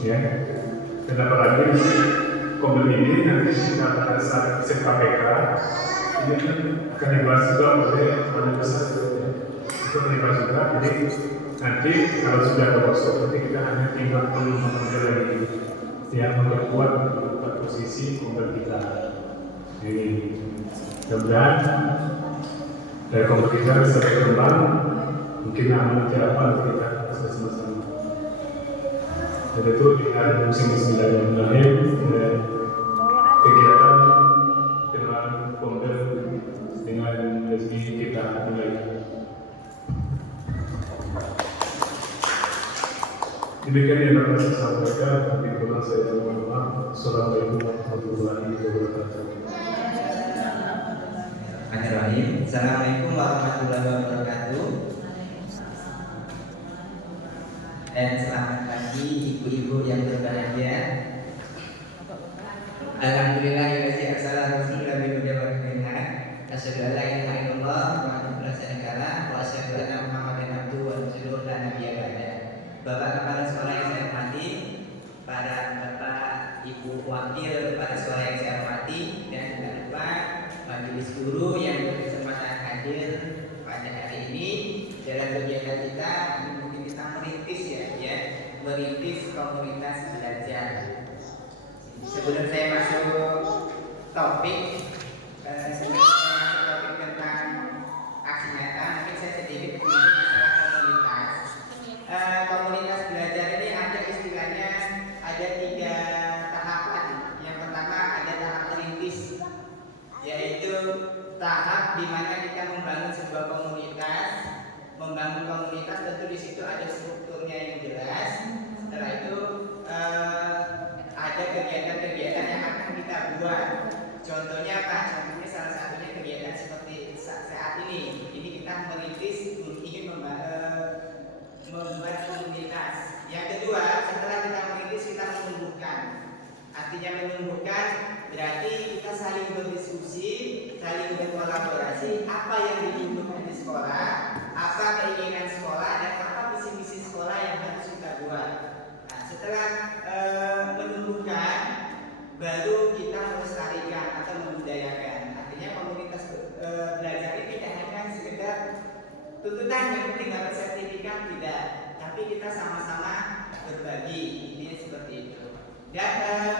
ya. Kenapa lagi Komdel ini nanti pada saat KPK ini kan akan dibahas juga oleh Badan Besar ya. Itu akan dibahas juga. Jadi nanti kalau sudah ada workshop nanti kita hanya tinggal mengambil lagi yang memperkuat posisi Komdel kita ini. Mudah-mudahan dari Komdel kita bisa berkembang. Mungkin nanti apa kita bersama-sama. Dan itu dengan musim Bismillahirrahmanirrahim kegiatan dengan Komdel dengan rezeki kita mulai. Demikian yang dapat saya sampaikan. Lebih kurang saya mohon maaf. Assalamualaikum warahmatullahi wabarakatuh. Assalamualaikum warahmatullahi wabarakatuh. Dan selamat pagi ibu-ibu yang berbahagia. Alhamdulillah ya assalamu alaikum warahmatullahi wabarakatuh. Asyhadu an la ilaha illallah wa asyhadu anna sayyidina wa asyhadu anna Muhammadan abduhu wa rasuluhu la nabiyya ba'da. Bapak kepala sekolah yang saya hormati, para bapak ibu wakil kepala sekolah yang saya hormati, dan jangan lupa majelis guru yang berkesempatan hadir pada hari ini dalam kegiatan kita. Mungkin kita merintis merintis komunitas belajar. Sebelum saya masuk topik tentang aksi nyata, mungkin saya sedikit masalah komunitas. Komunitas belajar ini ada istilahnya, ada 3 tahapan. Yang pertama ada tahap merintis, yaitu tahap di mana kita membangun sebuah komunitas. Membangun komunitas tentu di situ ada strukturnya yang jelas. Setelah itu ada kegiatan-kegiatan yang akan kita buat. Contohnya apa? Contohnya salah satunya kegiatan seperti saat ini. Ini kita merintis ingin membuat komunitas. Yang kedua, setelah kita merintis kita menumbuhkan. Artinya menumbuhkan berarti kita saling berdiskusi, saling berkolaborasi. Apa yang dibutuhkan di sekolah, apa keinginan sekolah, dan apa visi-misi sekolah yang harus kita buat. Nah, setelah menumbuhkan, baru kita melestarikan atau membudayakan. Artinya komunitas belajar ini tidak hanya sekedar tuntutan yang penting dapat sertifikat, tidak, tapi kita sama-sama berbagi. Ini seperti itu. Dan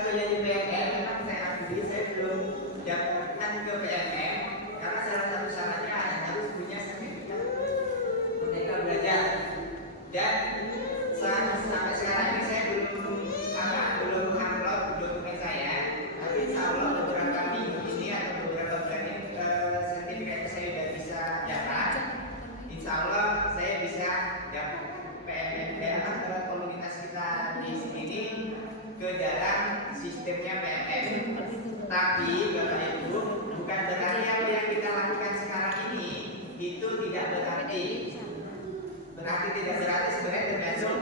penyanyi PNM memang saya akui saya belum daftarkan ke PNM karena salah satu syaratnya harus punya sertifikat Merdeka Belajar. Dan sampai sekarang ini saya belum upload dokumen saya, tapi insya Allah beberapa minggu ini atau beberapa bulan ini sertifikat saya sudah bisa dapat. Insya Allah saya bisa dapat PNM komunitas kita di sini ke dalam sistemnya PNM. Tapi Bapak Ibu, bukan berarti apa yang kita lakukan sekarang ini itu tidak berarti. Berarti tidak berarti, sebenarnya tergantung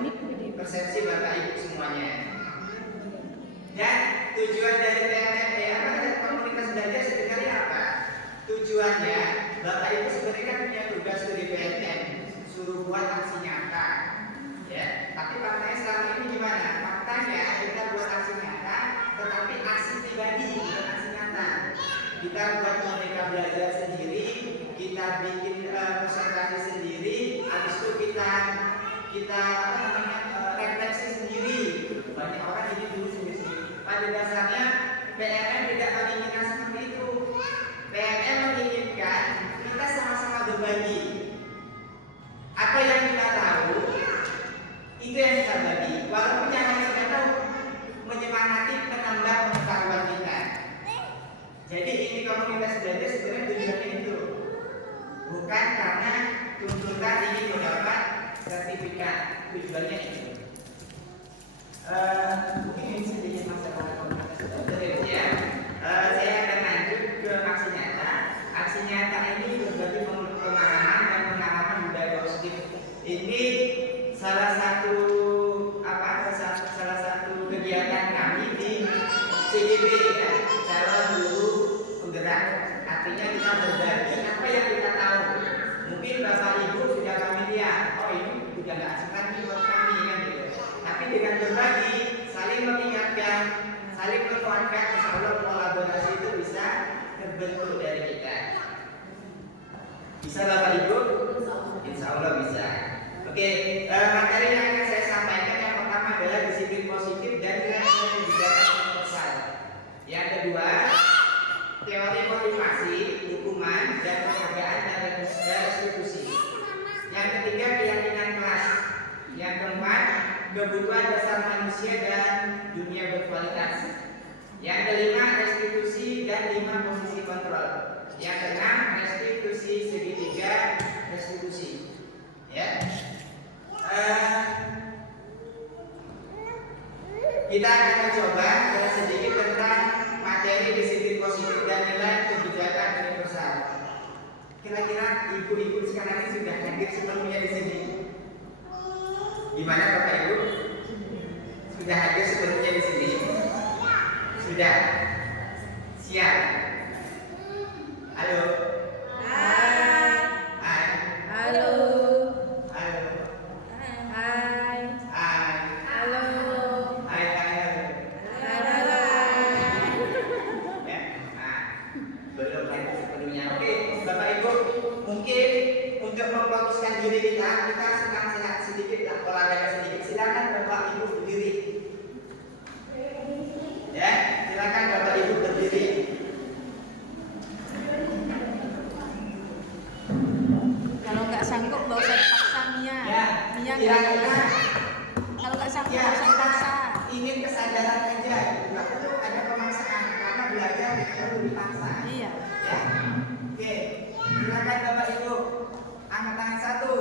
persepsi Bapak Ibu semuanya. Dan tujuan dari PNM komunitas belajar sebenarnya apa? Tujuannya Bapak Ibu sebenarnya kan punya tugas dari PNM, suruh buat aksi nyata. Ya, tapi faktanya selama ini gimana? Faktanya kita buat aksi nyata, tetapi aksi pribadi bukan aksi nyata. Kita buat Merdeka Belajar sendiri, kita bikin presentasi sendiri, habis itu kita refleksi sendiri. Banyak orang jadi dulu sendiri. Pada dasarnya PNM tidak menginginkan seperti itu. PNM menginginkan kita sama-sama berbagi. Apa yang kita tahu itu yang kita bagi, walaupun yang kita tahu menyemangati menambah pengetahuan kita. Jadi ini komunitas belajar sebenarnya tujuannya itu, bukan karena tuntutan ingin mendapat sertifikat. Tujuannya itu. Mungkin ini sedikit masalah komunitas belajar ya. Saya akan lanjut ke aksi nyata. Aksi nyata ini berbagi pemahaman dan pengalaman budaya positif. Ini salah satu kegiatan kami di CGP maka insya Allah kolaborasi itu bisa terbentuk dari kita. Bisa Bapak Ibu? Insya Allah bisa. Oke, materi yang akan saya sampaikan yang pertama adalah disiplin positif dan nilai-nilai kebijakan universal. Yang kedua, teori motivasi, hukuman, dan penghargaan dan restitusi. Yang ketiga, keyakinan kelas. Yang keempat, kebutuhan dasar manusia dan dunia berkualitas. Yang kelima, restitusi dan 5 posisi kontrol. Yang keenam, restitusi segitiga restitusi. Ya. Kita akan mencoba sedikit tentang materi disiplin positif dan nilai kebijakan universal. Kira-kira ibu-ibu sekarang ini sudah hadir sepenuhnya di sini. Gimana Bapak Ibu? Sudah hadir sepenuhnya di sini? Sudah? Siap? Halo? Hai. Hai? Halo. Halo? Hai. Hai? Halo. Hai, hai, halo. Hai. Ya? Nah, belum hadir sepenuhnya. Oke, Bapak Ibu, mungkin untuk memfokuskan diri kita sedang sehat sedikit lah, olahraga sedikit. Silakan Bapak Ibu berdiri. Ya, silakan Bapak Ibu berdiri. Kalau nggak sanggup nggak usah dipaksa Mia. Ya, Mia nggak kira-kira Kalau nggak sanggup ya, nggak usah kita dipaksa. ingin kesadaran aja, nggak perlu ada pemaksaan karena belajar tidak perlu dipaksa. Iya. Ya, oke, silakan Bapak Ibu angkat tangan satu,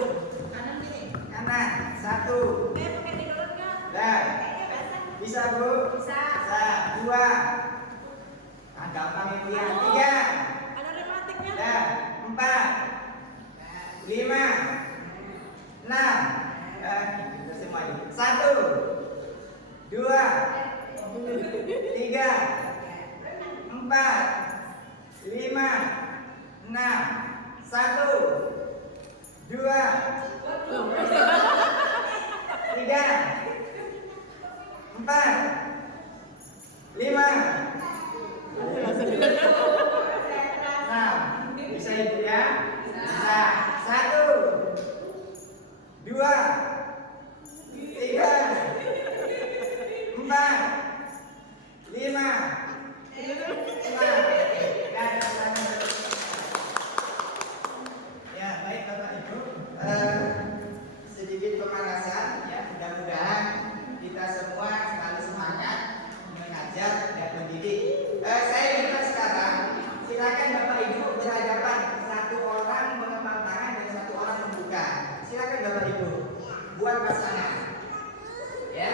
Kanan kiri. kanan satu, Pakai tiduran nggak? dah, bisa Bu, Bisa. bisa, dua, nah, gampang itu ya, tiga, Ada rematiknya. dah, empat, lima, enam, kita semuanya, satu, dua, tiga, empat, lima, enam, satu, dua, tiga, empat, lima, enam. Bisa Ibu ya? Bisa. Satu, dua, tiga, empat, lima, enam. Ya, baik Bapak Ibu. Sedikit pemanasan ya, mudah-mudahan kita semua selalu semangat mengajar dan mendidik. Saya minta sekarang silakan Bapak Ibu berhadapan, satu orang mengepal tangan dan satu orang membuka. Silakan Bapak Ibu buat pasangan. Ya,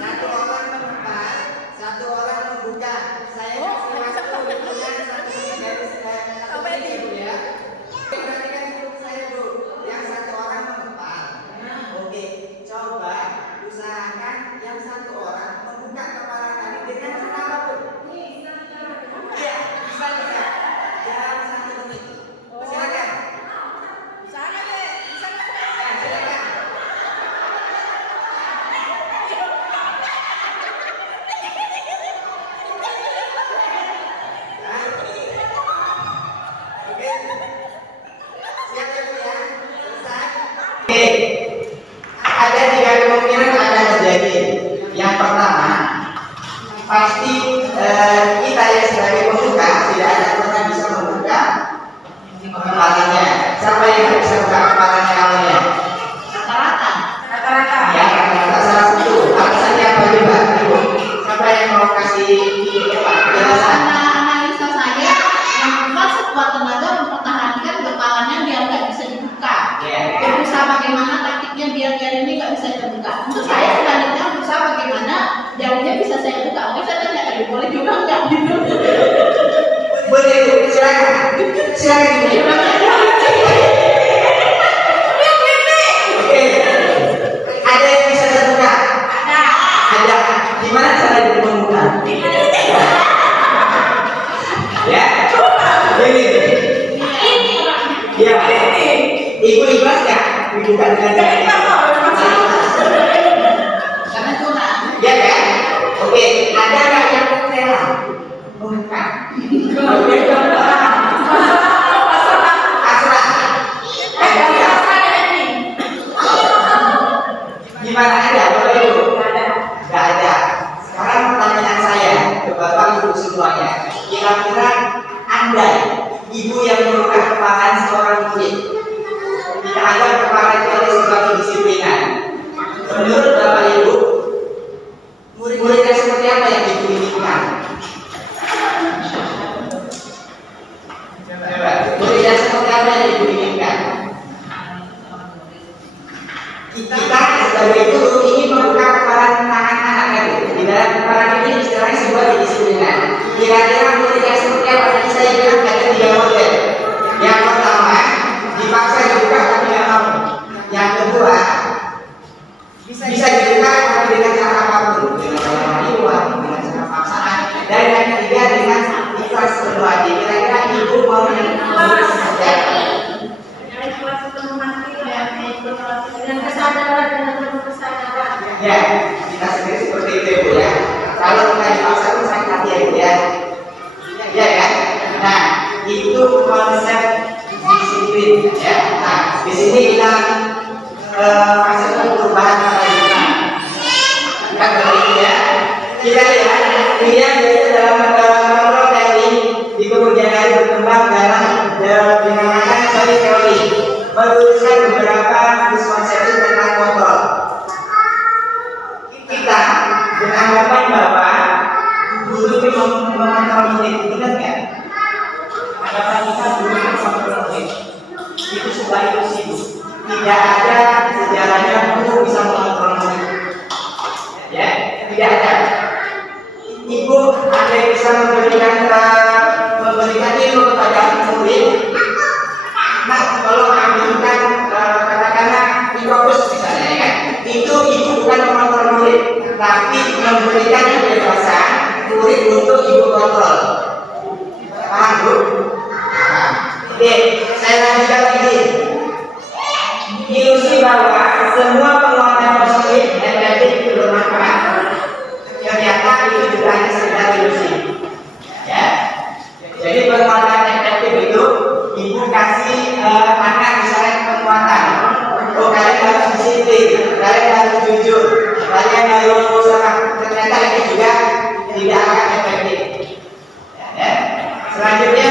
satu orang mengepal, satu orang membuka. Saya kasih waktu dengan 1 menit dari 1 menit Ibu ya. Perhatikan dulu saya Bu, yang satu orang mengepal. Oke, coba usahakan yang satu orang membuka kepala tadi dengan cara apapun. Iya, bisa tidak? Dalam 1 menit. Silakan. Sana deh. Bisa nggak? Ya, silakan. Hah? Oke. Siap ya Bu ya? Selesai. Oke. Ada 3 kemungkinan yang akan terjadi. Yang pertama, pasti kita yang sebagai pembuka tidak ada yang bisa membuka kepalanya. Siapa yang bisa buka kepalanya awalnya? Rata-rata. Ya, rata-rata salah satu. Alasannya apa juga? Ibu, siapa yang mau kasih penjelasan? Analisa saya yang membuat sekuat tenaga mempertahankan kepalanya biar nggak bisa dibuka. Ya. Berusaha bagaimana taktiknya biar jari ini nggak bisa terbuka. Untuk saya selanjutnya berusaha bagaimana jarinya bisa saya buka. Oke, saya tanya tadi boleh juga nggak gitu? Boleh, Bu. Silakan. Silakan Ibu. Oke. Ada yang bisa terbuka? Ada. Gimana cara Ibu membuka? Ya. Ini. Ya. Ibu ikhlas nggak dibuka dengan cara ini? Karena curang. Ya kan? Oke. Ada nggak yang rela? Gimana ada? Bapak Ibu? Nggak ada. Sekarang pertanyaan saya ke Bapak Ibu semuanya. Kira-kira andai ibu yang merupakan kepala seorang murid, kita anggap kepala itu ada sebuah kedisiplinan. Menurut Bapak Ibu, murid yang seperti apa yang ibu inginkan? Coba, murid yang seperti apa yang ibu inginkan? Kita sebagai guru ingin membuka kepala anak-anak kan? Di dalam kepala ini istilahnya sebuah kedisiplinan. Kira-kira murid yang seperti apa? Tadi saya bilang ada 3 model. Yang pertama, dipaksa dibuka tapi nggak mau. Yang kedua, bisa dibuka tapi dengan cara apapun, dengan cara riuan, dengan cara paksaan. Dan yang ketiga dengan ikhlas berdoa. Kira-kira ibu mau yang seperti apa? Dengan kesadaran, dengan penuh kesadaran. Ya, kita sendiri seperti itu ya Bu ya. Kalau kita dipaksa itu sakit hati ya Bu ya. Ya kan? Nah, itu konsep disiplin ya. Nah, di sini kita masukkan perubahan paradigma. Kita kembali ya. Kita lihat dia biasa dalam kontrol teknik di kemudian hari berkembang dalam dinamakan teori meluruskan beberapa miskonsepsi tentang kontrol. Kita beranggapan bahwa guru itu mengontrol murid, benar nggak? Anggapan kita guru itu mengontrol murid itu sebuah ilusi. Tidak ada sejarahnya guru bisa mengontrol murid. Ya, tidak ada. Ibu ada yang bisa memberikan ilmu kepada murid. Nah, kalau ambilkan katakanlah fokus misalnya ya kan, itu ibu bukan mengontrol murid, tapi memberikan kebebasan murid untuk ibu kontrol. Paham Bu? Oke, saya lanjutkan lagi. Ilusi bahwa semua penguatan positif negatif itu bermanfaat. Ternyata itu juga hanya sekedar ilusi. Ya. Jadi penguatan efektif itu ibu kasih anak misalnya penguatan. Oh, kalian harus disiplin, kalian harus jujur, kalian harus ternyata itu juga tidak akan efektif. Ya. Selanjutnya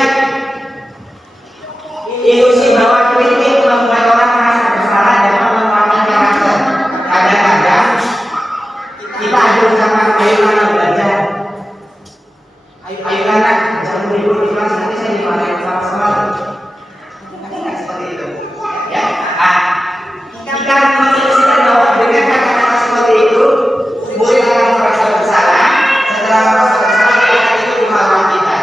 ilusi bahwa kritik membuat orang merasa bersalah dan menguatkan karakter. Kadang-kadang kita ada sama ayo anak belajar. Ayo anak jangan ribut di kelas, nanti saya dimarahin sama-sama. Tidak seperti itu. Ya. Kita mengilusikan bahwa dengan kata-kata seperti itu murid akan merasa bersalah. Setelah merasa bersalah kita akan ikut kemaluan kita.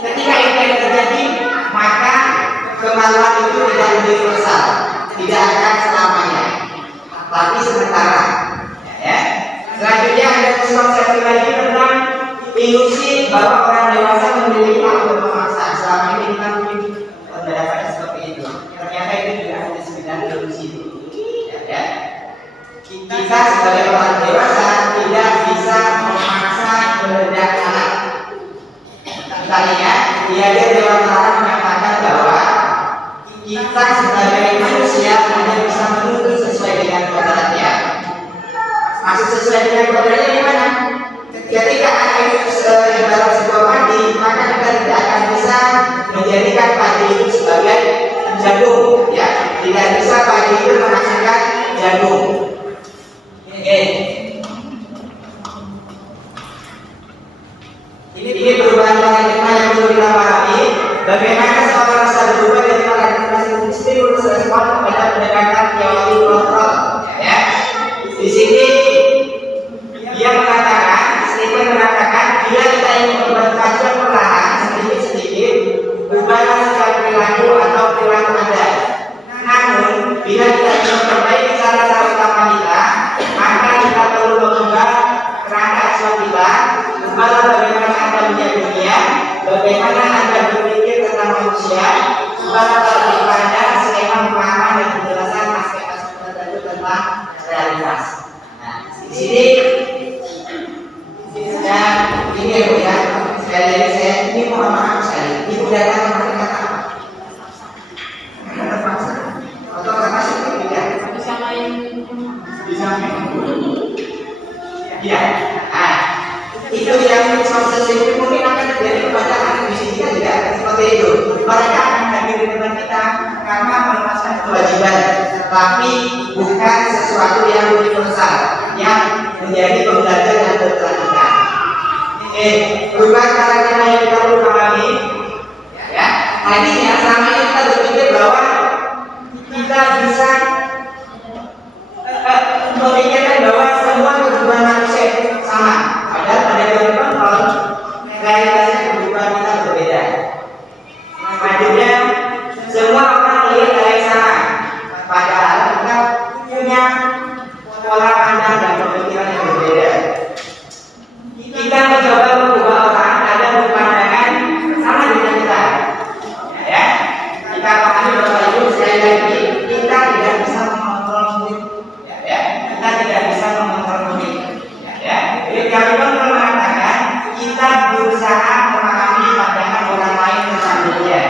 Ketika itu yang terjadi, maka kemaluan itu tidak universal, tidak akan selamanya, tapi sementara. Ya. Selanjutnya ada miskonsepsi lagi tentang ilusi bahwa orang dewasa memiliki hak untuk memaksa. Selama ini kita mungkin mendapatkan seperti itu. Ternyata itu juga hanya sekedar ilusi. Ya. Kita sebagai orang dewasa tidak bisa memaksa kehendak anak. Misalnya, Diajar Dewantara mengatakan bahwa kita sebagai manusia hanya bisa menuntut sesuai dengan kodratnya. Maksud sesuai dengan kodratnya gimana? Ketika anak itu dalam sebuah padi, maka kita tidak akan bisa menjadikan padi itu sebagai jagung, ya. Tidak bisa padi itu menghasilkan jagung. Oke. Ini perubahan paradigma yang perlu kita pahami. Bagaimana seorang bisa berubah dari paradigma stimulus respon kepada pendekatan teori kontrol. Ya. Di sini dia mengatakan, Stephen mengatakan, bila kita ingin membuat kajian perlahan sedikit-sedikit, ubahlah secara perilaku atau perilaku Anda. Namun, bila kita ingin memperbaiki cara-cara utama kita, maka kita perlu mengubah kerangka acuan kita. Ubahlah bagaimana Anda melihat dunia, bagaimana Anda berpikir tentang manusia, ubahlah paradigma Anda, skema pemahaman dan penjelasan aspek-aspek tertentu tentang realitas. Nah, di sini ini ya Bu ya, sekali lagi saya ini mohon maaf sekali, ibu datang kemarin kata apa? Karena terpaksa. Atau karena sudah tidak? Bisa main. Bisa main. Iya. Nah, itu yang proses itu mungkin akan terjadi kepada anak di sini kan tidak seperti itu. Mereka akan hadir di depan kita karena melepaskan kewajiban, tapi bukan sesuatu yang universal yang menjadi pembelajaran dan berkelanjutan. Bukan karakter yang kita perlu pahami. Ya, artinya selama ini kita berpikir bahwa kita bisa memikirkan bahwa semua kehidupan manusia sama. Padahal pada zaman kontrol, realitasnya kehidupan kita berbeda. Akhirnya semua orang melihat hal yang sama. Padahal kita punya pola pandang dan pemikiran yang berbeda. Kita mencoba mengubah orang agar berpandangan sama dengan kita. Ya, kita pahami bahwa itu sekali lagi kita tidak bisa mengontrol murid. Ya, kita tidak bisa mengontrol murid. Ya, jadi kami mengatakan kita berusaha memahami pandangan orang lain tentang dunia.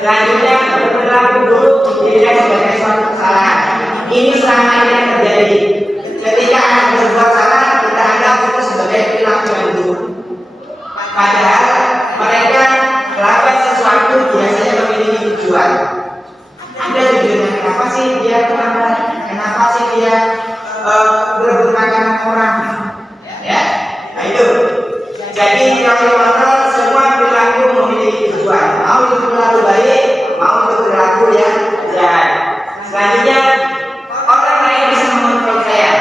Selanjutnya berperilaku buruk dilihat sebagai suatu kesalahan. Ini selama ini yang terjadi. Ketika anak berbuat salah, kita anggap itu sebagai perilaku yang buruk. Padahal mereka melakukan sesuatu biasanya memiliki tujuan. Ada tujuannya. Kenapa sih dia terlambat? Kenapa sih dia berebut makanan orang? Ya, nah itu. Jadi kalau kontrol semua perilaku memiliki tujuan. Mau itu perilaku baik, mau itu perilaku yang jahat. Selanjutnya orang lain bisa mengontrol saya.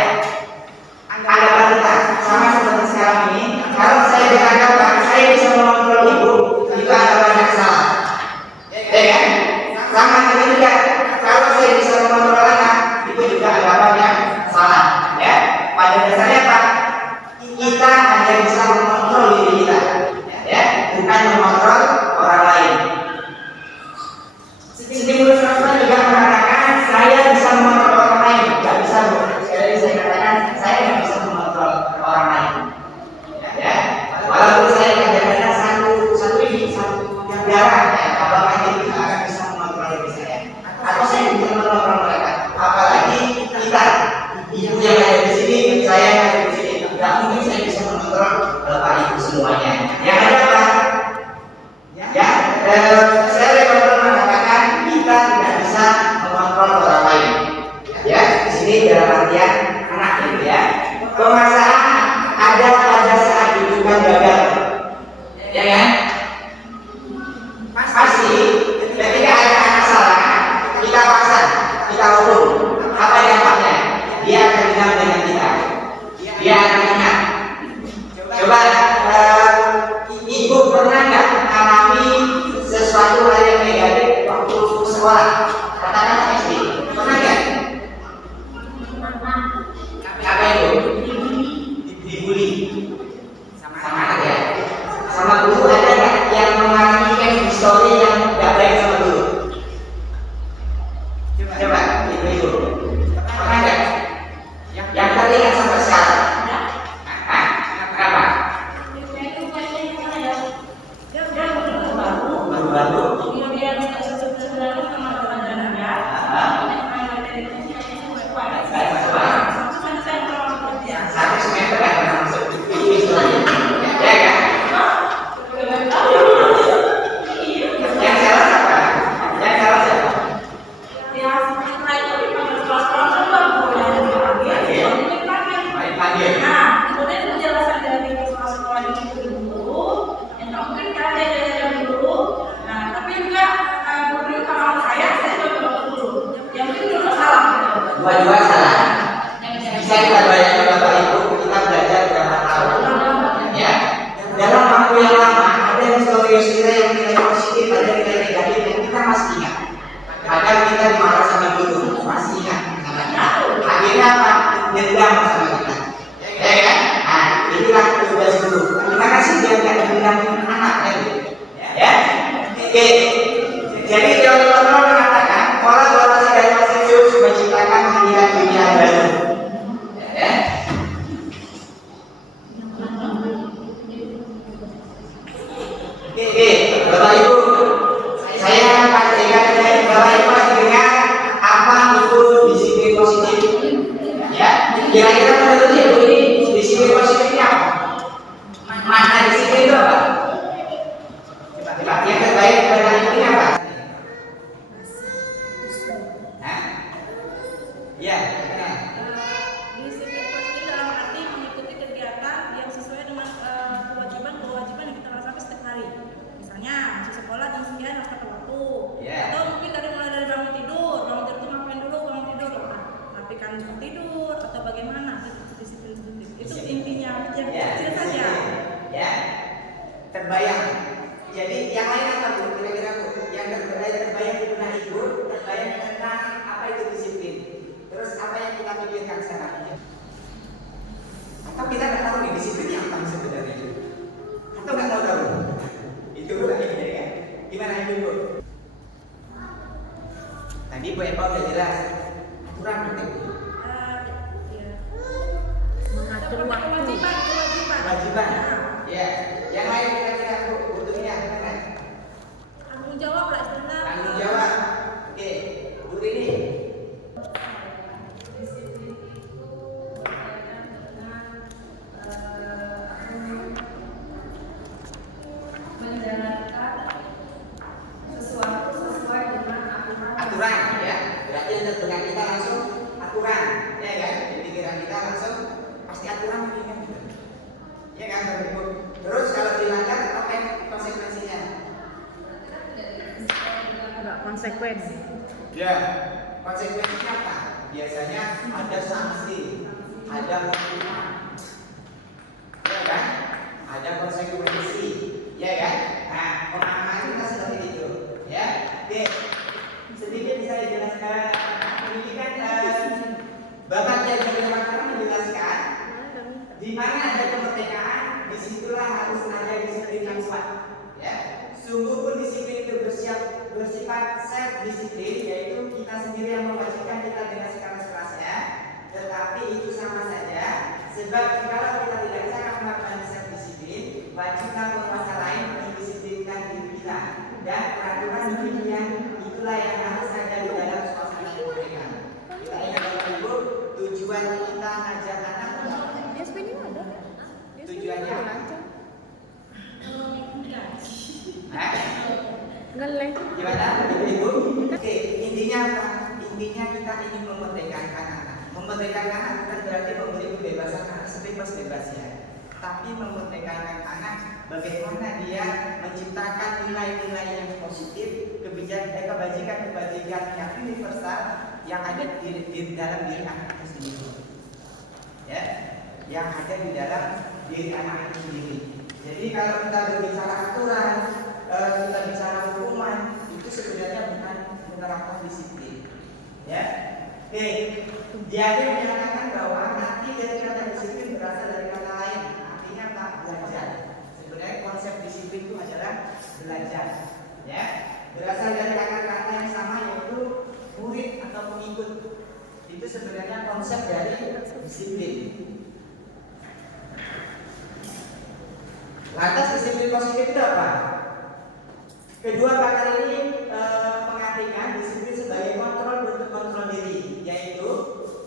Anggapan kita sama seperti sekarang ini. Kalau saya beranggapan saya bisa mengontrol ibu, itu anggapan yang salah. Ya kan? Sama dengan juga kalau saya bisa mengontrol anak, itu juga anggapan yang salah. Ya. Pada dasarnya apa? Kita hanya bisa mengontrol diri kita, ya, bukan mengontrol orang lain. Stimulus Rosman juga mengatakan saya bisa mengontrol orang lain, nggak bisa. Sekali saya katakan saya nggak bisa mengontrol orang lain. Ya, walaupun saya kadang-kadang satu darah, ya, apakah kita akan bisa mengontrol diri saya, atau saya bisa mengontrol mereka. Apalagi kita, ibu yang ada di sini, saya yang ada di sini, nggak mungkin saya bisa mengontrol bapak ibu semuanya. Yang ada apa? Ya, saya rekomendasi mengatakan kita tidak bisa mengontrol orang lain. Ya, di sini dalam artian anak itu ya. Permasalahan ada pada saat hubungan gagal. Ya kan? Pasti ketika ada anak salah, kita paksa, kita hukum. Apa dampaknya? Dia akan ingat dengan kita. Dia akan ingat. Coba ibu pernah nggak alami sesuatu hal yang negatif waktu sekolah? Katakan SD. Pernah nggak? Apa itu? Dibully. Sama anak ya? Sama guru ada nggak yang mengalami histori yang nggak baik sama guru? Coba ibu. Pernah nggak? Yang teringat sampai sekarang? Kenapa? Baru-baru. Satu semester kan masuk histori. Ya kan? Yang salah siapa? Yang salah siapa? Main panggil. Dua-dua salah. Bisa kita bayangkan bapak ibu, kita belajar berapa tahun, ya. Dalam waktu yang lama ada histori kita yang nilai positif, ada nilai negatif yang kita masih ingat. Kadang kita dimarah sama guru, masih ingat. Akhirnya apa? Dendam sama kita. Ya kan? Nah, inilah tugas guru. Terima kasih dia tidak dendam dengan anak kan? Ya. Oke. Jadi teori kontrol mengatakan pola donasi dari Zeus menciptakan hadiah dunia baru. Ya. Oke, Bapak Ibu, saya pastikan Bapak Ibu masih dengar apa itu disiplin positif? Ya, kira-kira menurut Ibu ini disiplin positif ini apa? Makna disiplin itu apa? Coba yang terbaik menurut Ibu ini apa? Hah? Ya, benar. Disiplin positif dalam arti mengikuti kegiatan yang sesuai dengan kewajiban yang kita lakukan setiap hari. Misalnya masuk sekolah jam 9 harus tepat waktu. Ya. Atau mungkin mulai dari bangun tidur itu ngapain dulu bangun tidur? Rapikan tempat tidur atau bagaimana? Itu disiplin positif. Itu intinya yang Ya, kecil saja. ya, terbayang. Jadi yang lain apa Bu? Kira-kira Bu? Yang terbayang di benak Ibu, terbayang tentang apa itu disiplin. Terus apa yang kita pikirkan sekarang? Atau kita nggak tahu nih disiplin apa sebenarnya? Atau nggak mau tahu? Itu bukan ini ya. Gimana Ibu? Tadi Bu Eva udah jelas. Aturan penting. Ya. Mengatur waktu. Kewajiban. Ya. Yang lain kira-kira Bu butuhnya apa? Tanggung jawab lah istilahnya. Tanggung jawab. Oke, Bu Rini. Disiplin itu berkaitan dengan menjalankan sesuatu sesuai dengan Aturan ya. Berarti yang terdengar kita langsung aturan, ya kan? Di pikiran kita langsung pasti aturan ini kan. Ya kan, Bapak Ibu? Terus kalau dilanggar apa yang konsekuensinya? Enggak konsekuen. Ya, konsekuensinya apa? Biasanya ada sanksi, ada hukuman, ya kan? Ada konsekuensi, ya kan? Nah, pemahaman kita seperti itu, ya. Oke, sedikit saya jelaskan. Ini kan Bapak Kiai Makassar menjelaskan di mana ada kemerdekaan, disitulah harus ada disiplin yang kuat, ya. Sungguh pun disiplin itu bersifat self disiplin, yaitu kita sendiri yang mewajibkan kita dengan sekeras-kerasnya. Tetapi itu sama saja, sebab kalau kita tidak cara melakukan self disiplin, wajiblah penguasa lain mendisiplinkan diri kita. Dan peraturan demikian itulah yang harus ada di dalam suasana kemerdekaan. Kita ingat Bapak Ibu, tujuan kita ngajak anak tujuannya apa? Hah? Ngeleng. Gimana Ibu? Oke, intinya apa? Intinya kita ingin memerdekakan anak. Memerdekakan anak bukan berarti memberi kebebasan anak sebebas-bebasnya, tapi memerdekakan anak bagaimana dia menciptakan nilai-nilai yang positif, kebajikan-kebajikan yang universal yang ada di dalam diri anak itu sendiri. Ya, yang ada di dalam diri anak itu sendiri. Jadi kalau kita berbicara aturan, kita bicara hukuman, itu sebenarnya bukan menerapkan disiplin. Ya, oke. Dia menyatakan bahwa nanti dari kata disiplin berasal dari kata lain, artinya apa? Belajar. Sebenarnya konsep disiplin itu adalah belajar. Ya, berasal dari kata-kata yang sama yaitu murid atau pengikut. Itu sebenarnya konsep dari disiplin. Lantas disiplin positif itu apa? Kedua pakar ini mengartikan disiplin sebagai kontrol bentuk kontrol diri, yaitu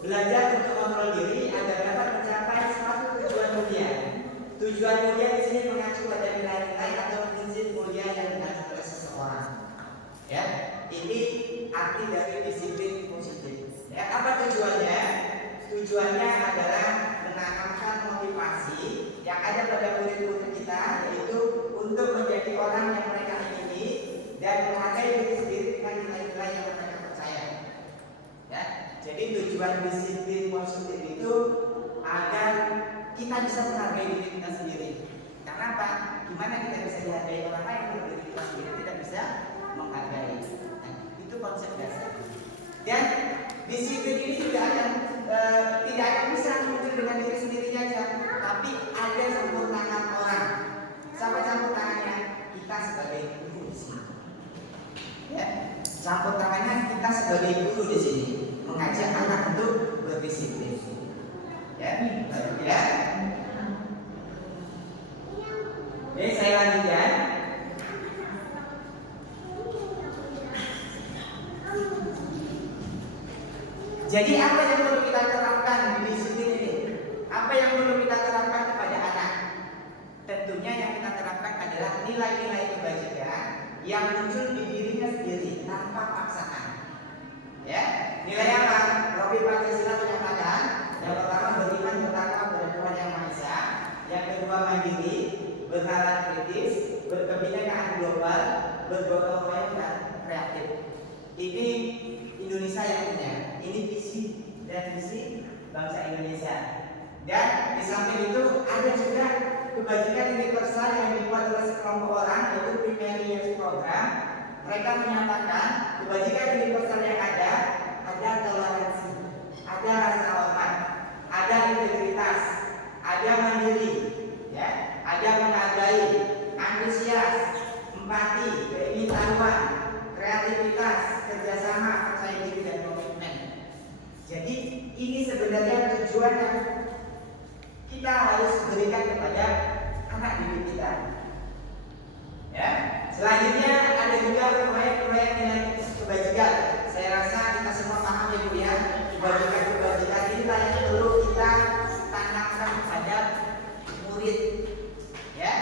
belajar untuk kontrol diri agar dapat mencapai suatu tujuan mulia. Tujuan mulia di sini mengacu pada nilai-nilai atau prinsip mulia yang diatur oleh seseorang. Ya, ini arti dari disiplin positif. Ya, apa tujuannya? Tujuannya adalah menanamkan motivasi yang ada pada murid-murid kita, yaitu untuk menjadi orang yang mereka ingini dan menghargai diri sendiri dengan nilai-nilai yang mereka percaya. Ya, jadi tujuan disiplin positif itu agar kita bisa menghargai diri kita sendiri. Karena apa? Gimana kita bisa dihargai orang lain kalau diri kita sendiri tidak bisa menghargai? Nah, itu konsep dasar. Dan disiplin ini tidak akan bisa muncul dengan diri sendirinya saja, tapi ada campur tangan orang. Siapa campur tangannya? Kita sebagai guru di sini. Ya, campur tangannya kita sebagai guru di sini, mengajak anak untuk berdisiplin. Ya, ya. Oke, saya lanjutkan. Jadi apa yang perlu kita terapkan di disiplin ini? Apa yang perlu kita terapkan kepada anak? Tentunya yang kita terapkan adalah nilai-nilai kebajikan yang muncul di dirinya sendiri tanpa paksaan. Ya, nilai apa? Profil Pancasila menyatakan yang pertama beriman bertakwa kepada Tuhan Yang Maha Esa, yang kedua mandiri, bernalar kritis, berkebinekaan global, bergotong royong dan kreatif. Ini Indonesia yang punya. Ini visi dan misi bangsa Indonesia. Dan di samping itu ada juga kebajikan universal yang dibuat oleh sekelompok orang, yaitu Primary Youth Program. Mereka menyatakan kebajikan universal yang ada toleransi, ada rasa hormat, ada integritas, ada mandiri, ya, ada menghargai, antusias, empati, keingin-tahuan, kreativitas, kerjasama, percaya diri dan komitmen. Jadi ini sebenarnya tujuan yang kita harus berikan kepada anak didik kita. Ya. Selanjutnya ada juga proyek-proyek nilai kebajikan. Saya rasa kita semua paham ya Bu ya. Kebajikan inilah yang perlu kita tanamkan kepada murid. Ya.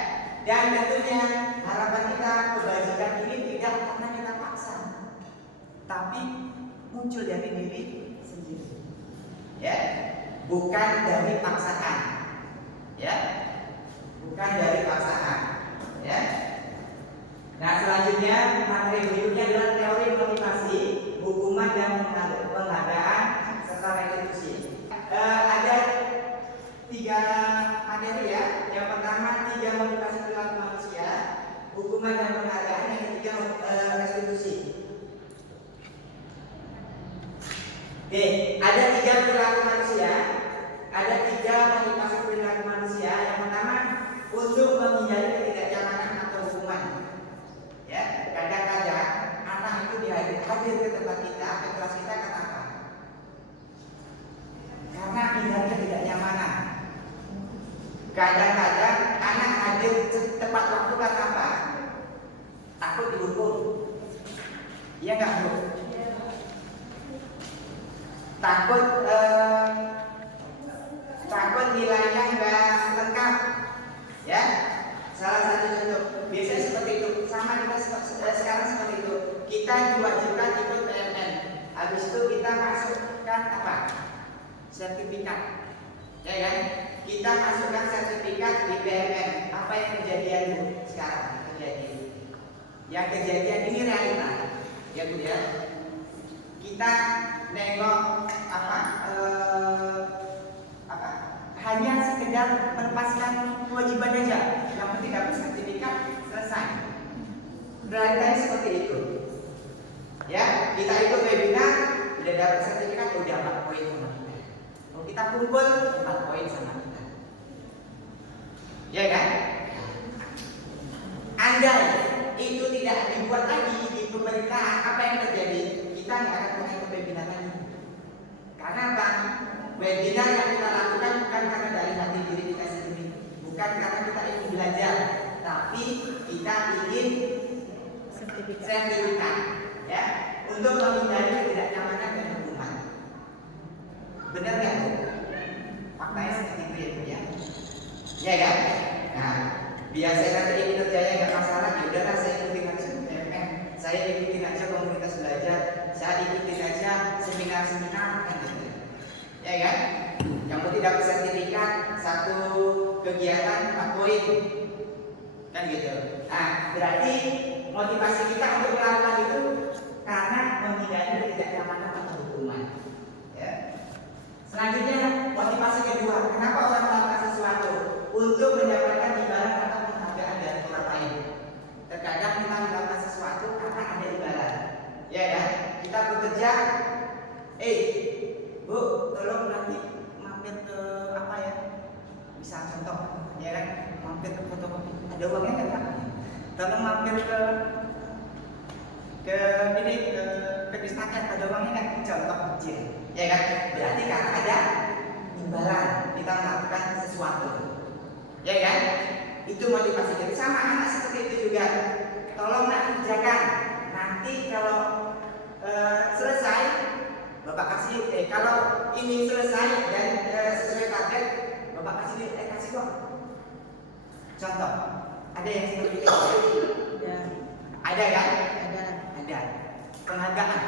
Dan tentunya harapan kita kebajikan ini tidak karena kita paksa, tapi muncul dari diri sendiri. Ya. Bukan dari paksaan. Ya. Bukan dari paksaan. Ya. Nah, selanjutnya materi berikutnya adalah teori motivasi, hukuman dan penghargaan serta restitusi. Ada 3 materi ya. Yang pertama 3 motivasi perilaku manusia, hukuman dan penghargaan, yang ketiga restitusi. Oke, ada 3 perilaku manusia, ada 3 motivasi perilaku manusia. Yang pertama untuk menghindari ketidaknyamanan atau hukuman. Ya, kadang-kadang anak itu hadir ke tempat kita, ke kelas kita kenapa? Karena hindarnya tidak nyamanan. Kadang-kadang anak hadir tepat waktu kenapa? Takut dihukum. Iya nggak Bu? Takut nilainya nggak lengkap. Ya, salah satu contoh. Biasanya seperti itu. Sama kita sekarang seperti itu. Kita diwajibkan ikut PNN. Habis itu kita masukkan apa? Sertifikat. Ya kan? Kita masukkan sertifikat di PNN. Apa yang kejadian Bu sekarang terjadi? Yang kejadian ini realita. Ya Bu ya. Kita nengok hanya sekedar melepaskan kewajiban aja. Yang penting dapat sertifikat, selesai. Realitanya seperti itu. Ya, kita ikut webinar, udah dapat sertifikat, udah 4 poin sama kita. Kalau kita kumpul 4 poin sama kita. Ya kan? Andai itu tidak dibuat lagi di pemerintahan, apa yang terjadi? Kita nggak akan pernah ikut webinar lagi. Karena apa? Webinar yang kita lakukan bukan karena dari hati diri kita sendiri, bukan karena kita ingin belajar, tapi kita ingin sertifikat, ya, untuk menghindari ketidaknyamanan dan hukuman. Benar nggak Bu? Faktanya seperti itu ya Bu ya. Ya kan? Nah, biasanya nanti kinerjanya nggak masalah, ya udahlah saya ikutin aja PMN, saya ikutin aja komunitas belajar, saya ikutin aja seminar-seminar kan gitu. Ya kan? Yang penting dapat sertifikat, 1 kegiatan 4 poin. Kan gitu. Nah, berarti motivasi kita untuk melakukan itu karena menghindari ketidaknyamanan atau hukuman. Ya. Selanjutnya motivasi kedua, kenapa orang melakukan sesuatu? Untuk mendapatkan imbalan atau penghargaan dari orang lain. Terkadang kita melakukan sesuatu karena ada imbalan. Ya kan? Kita bekerja, Bu, tolong nanti mampir ke apa ya? Bisa contoh, ya kan? Mampir ke fotokopi. Ada uangnya nggak Pak? Tolong mampir ke Distaket, ada uangnya nggak? Contoh kecil, ya kan? Berarti karena ada imbalan kita melakukan sesuatu, ya kan? Itu motivasi kita. Sama anak seperti itu juga. Tolong nak kerjakan. Nanti kalau selesai Bapak kasih, kalau ini selesai dan sesuai target, bapak kasih uang. Contoh, ada yang seperti itu? Ada kan? Ada. Penghargaan,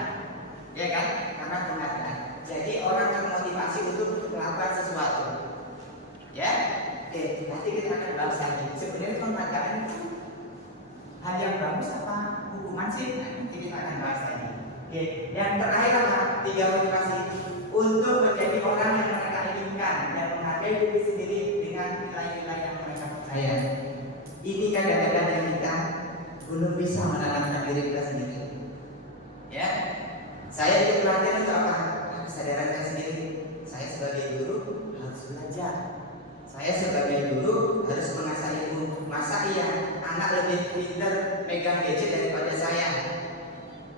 ya kan? Karena penghargaan. Jadi orang termotivasi untuk melakukan sesuatu. Ya, oke. Nanti kita akan bahas lagi. Sebenarnya penghargaan hal yang bagus apa hukuman sih? Nanti kita akan bahas lagi. Oke. Yang terakhir apa? 3 motivasi untuk menjadi orang yang mereka inginkan dan menghargai diri sendiri dengan nilai-nilai yang mereka percaya. Ini kadang-kadang yang kita belum bisa menanamkan diri kita sendiri. Ya, saya ikut pelatihan untuk apa? Kesadaran saya sendiri. Saya sebagai guru harus belajar. Saya sebagai guru harus mengasah ilmu. Masa iya anak lebih pintar megang gadget daripada saya?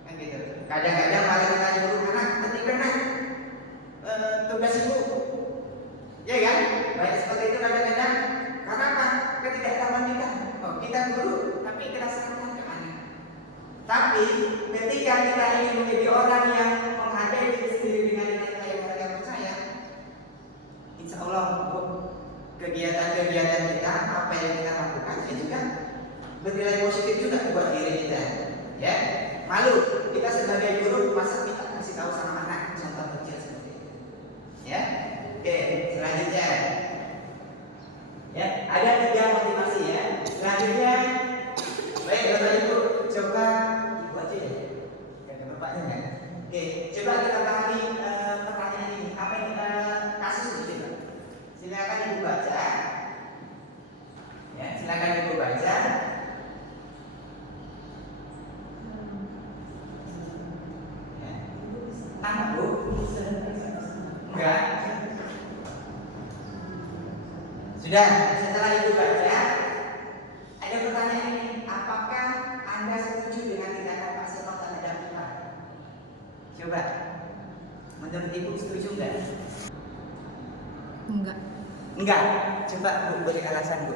Kan gitu. Kadang-kadang malah kita nyuruh anak ketikkan tugas ibu. Ya kan? Banyak seperti itu kadang-kadang. Karena apa? Ketidaktahuan kita. Oh, kita guru tapi kerasaan ke anak. Tapi ketika kita ingin menjadi orang yang menghargai diri sendiri dengan nilai yang mereka percaya, insya Allah kegiatan-kegiatan kita, apa yang kita lakukan juga bernilai positif juga buat diri kita. Ya, malu kita sebagai guru masa kita kasih tahu sama anak contoh kecil seperti itu. Ya, oke, selanjutnya. Ya, ada 3 motivasi ya. Selanjutnya, baik Bapak Ibu, coba ibu aja ya. Karena bapaknya kan. Oke, coba kita bahas pertanyaan ini. Apa yang kita kasus gitu? Silakan Ibu baca. Ya, silakan Ibu baca. Ya. Nama Bu? Enggak. Sudah, setelah Ibu baca, ada pertanyaan ini. Apakah Anda setuju dengan tindakan Pak Seno terhadap kita? Coba, menurut Ibu setuju enggak? Enggak. Coba Bu beri alasan Bu.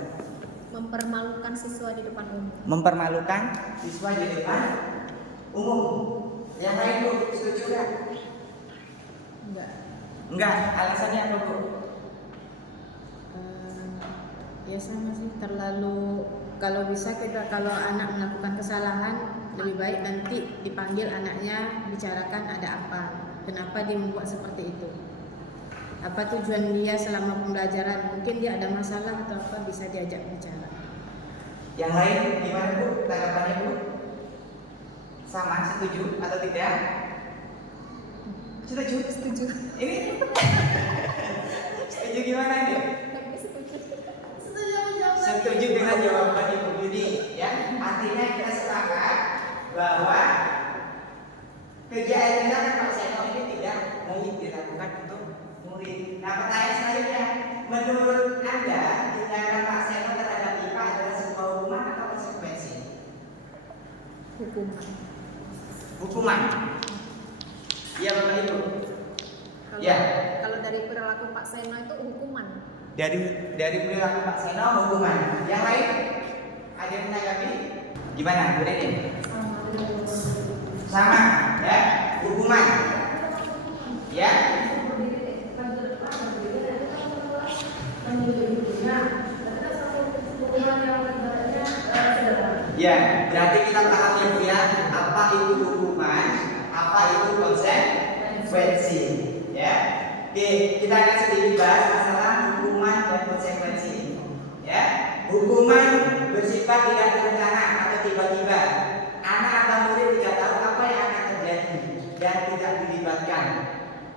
Mempermalukan siswa di depan umum. Mempermalukan siswa di depan umum. Yang lain Bu, setuju enggak? Enggak. Alasannya apa Bu? Ya sama sih, terlalu kalau bisa kita kalau anak melakukan kesalahan lebih baik nanti dipanggil anaknya, bicarakan ada apa, kenapa dia membuat seperti itu, apa tujuan dia selama pembelajaran, mungkin dia ada masalah atau apa, bisa diajak bicara. Yang lain gimana Bu? Tanggapannya Bu? Sama, setuju atau tidak? Setuju? Setuju. Ini setuju gimana nih? Setuju dengan jawaban Ibu Yudi, ya. Artinya kita sepakat bahwa kegiatan Pak Seno ini tidak baik dilakukan untuk murid. Nah, pertanyaan selanjutnya, menurut Anda tindakan Pak Seno terhadap IPA adalah sebuah hukuman atau konsekuensi? Hukuman. Iya Bapak Ibu. Ya. Kalau dari perilaku Pak Seno itu hukuman. Dari perilaku Pak Seno hukuman. Yang lain ada yang menanggapi? Gimana Bu Dede? Sama ya, hukuman. Ya. Ya, berarti kita paham ya Bu ya, apa itu hukuman, apa itu konsekuensi. Ya. Oke, kita akan sedikit bahas masalah hukuman dan konsekuensi. Ya, hukuman bersifat tidak terencana atau tiba-tiba. Anak atau murid tidak tahu apa yang akan terjadi dan tidak dilibatkan.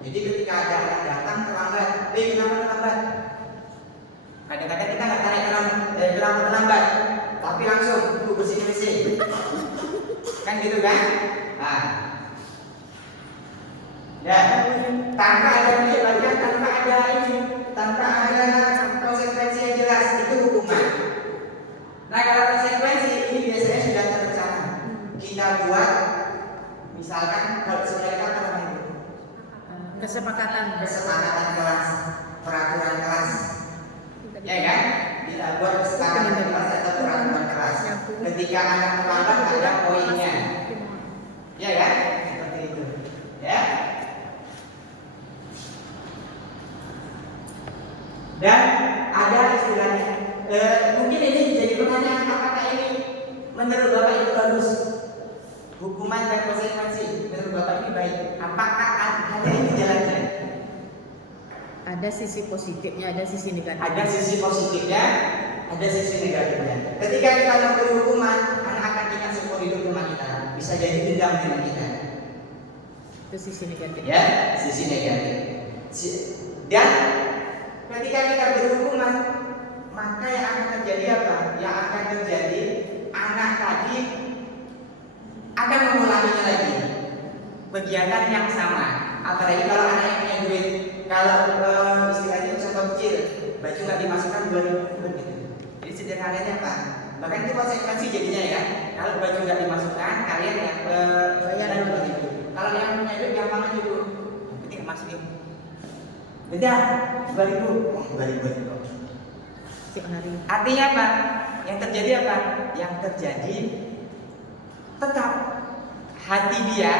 Jadi ketika ada anak datang terlambat, kenapa terlambat? Kadang-kadang kita nggak tarik kenapa terlambat, tapi langsung bersih-bersih. Kan gitu kan? Nah. Ya, tanpa ada melibatkan, tanpa ada konsekuensi yang jelas, itu hukuman. Nah, kalau konsekuensi ini biasanya sudah terencana. Kita buat, misalkan kalau sudah kita apa namanya? Kesepakatan kelas, peraturan kelas. Ya kan? Kita buat kesepakatan kelas atau peraturan kelas. Ketika anak terlambat ada poinnya. Ya kan? Seperti itu. Ya. Dan ada istilahnya, mungkin ini jadi pertanyaan, apakah ini menurut Bapak itu bagus? Hukuman dan konsekuensi menurut Bapak ini baik? Apakah ada ini jalannya? Ada sisi positifnya, ada sisi negatifnya. Ada sisi positifnya, ada sisi negatifnya. Ketika kita memberi hukuman, anak akan ingat seumur hidup rumah kita. Bisa jadi dendam dengan kita. Itu sisi negatif. Ya, sisi negatif. Dan ketika kita beri hukuman, maka yang akan terjadi apa? Yang akan terjadi, anak tadi akan mengulanginya lagi kegiatan yang sama. Apalagi kalau anak yang punya duit, kalau istilahnya contoh kecil, baju nggak dimasukkan 2.000 gitu. Jadi sederhananya apa? Bahkan itu konsekuensi jadinya ya. Kalau baju nggak dimasukkan, kalian yang bayar 2.000. Kalau yang punya duit gampang aja dulu, penting masukin. Beda 2.000, 2.000 itu. Setiap hari. Artinya apa? Yang terjadi apa? Yang terjadi tetap hati dia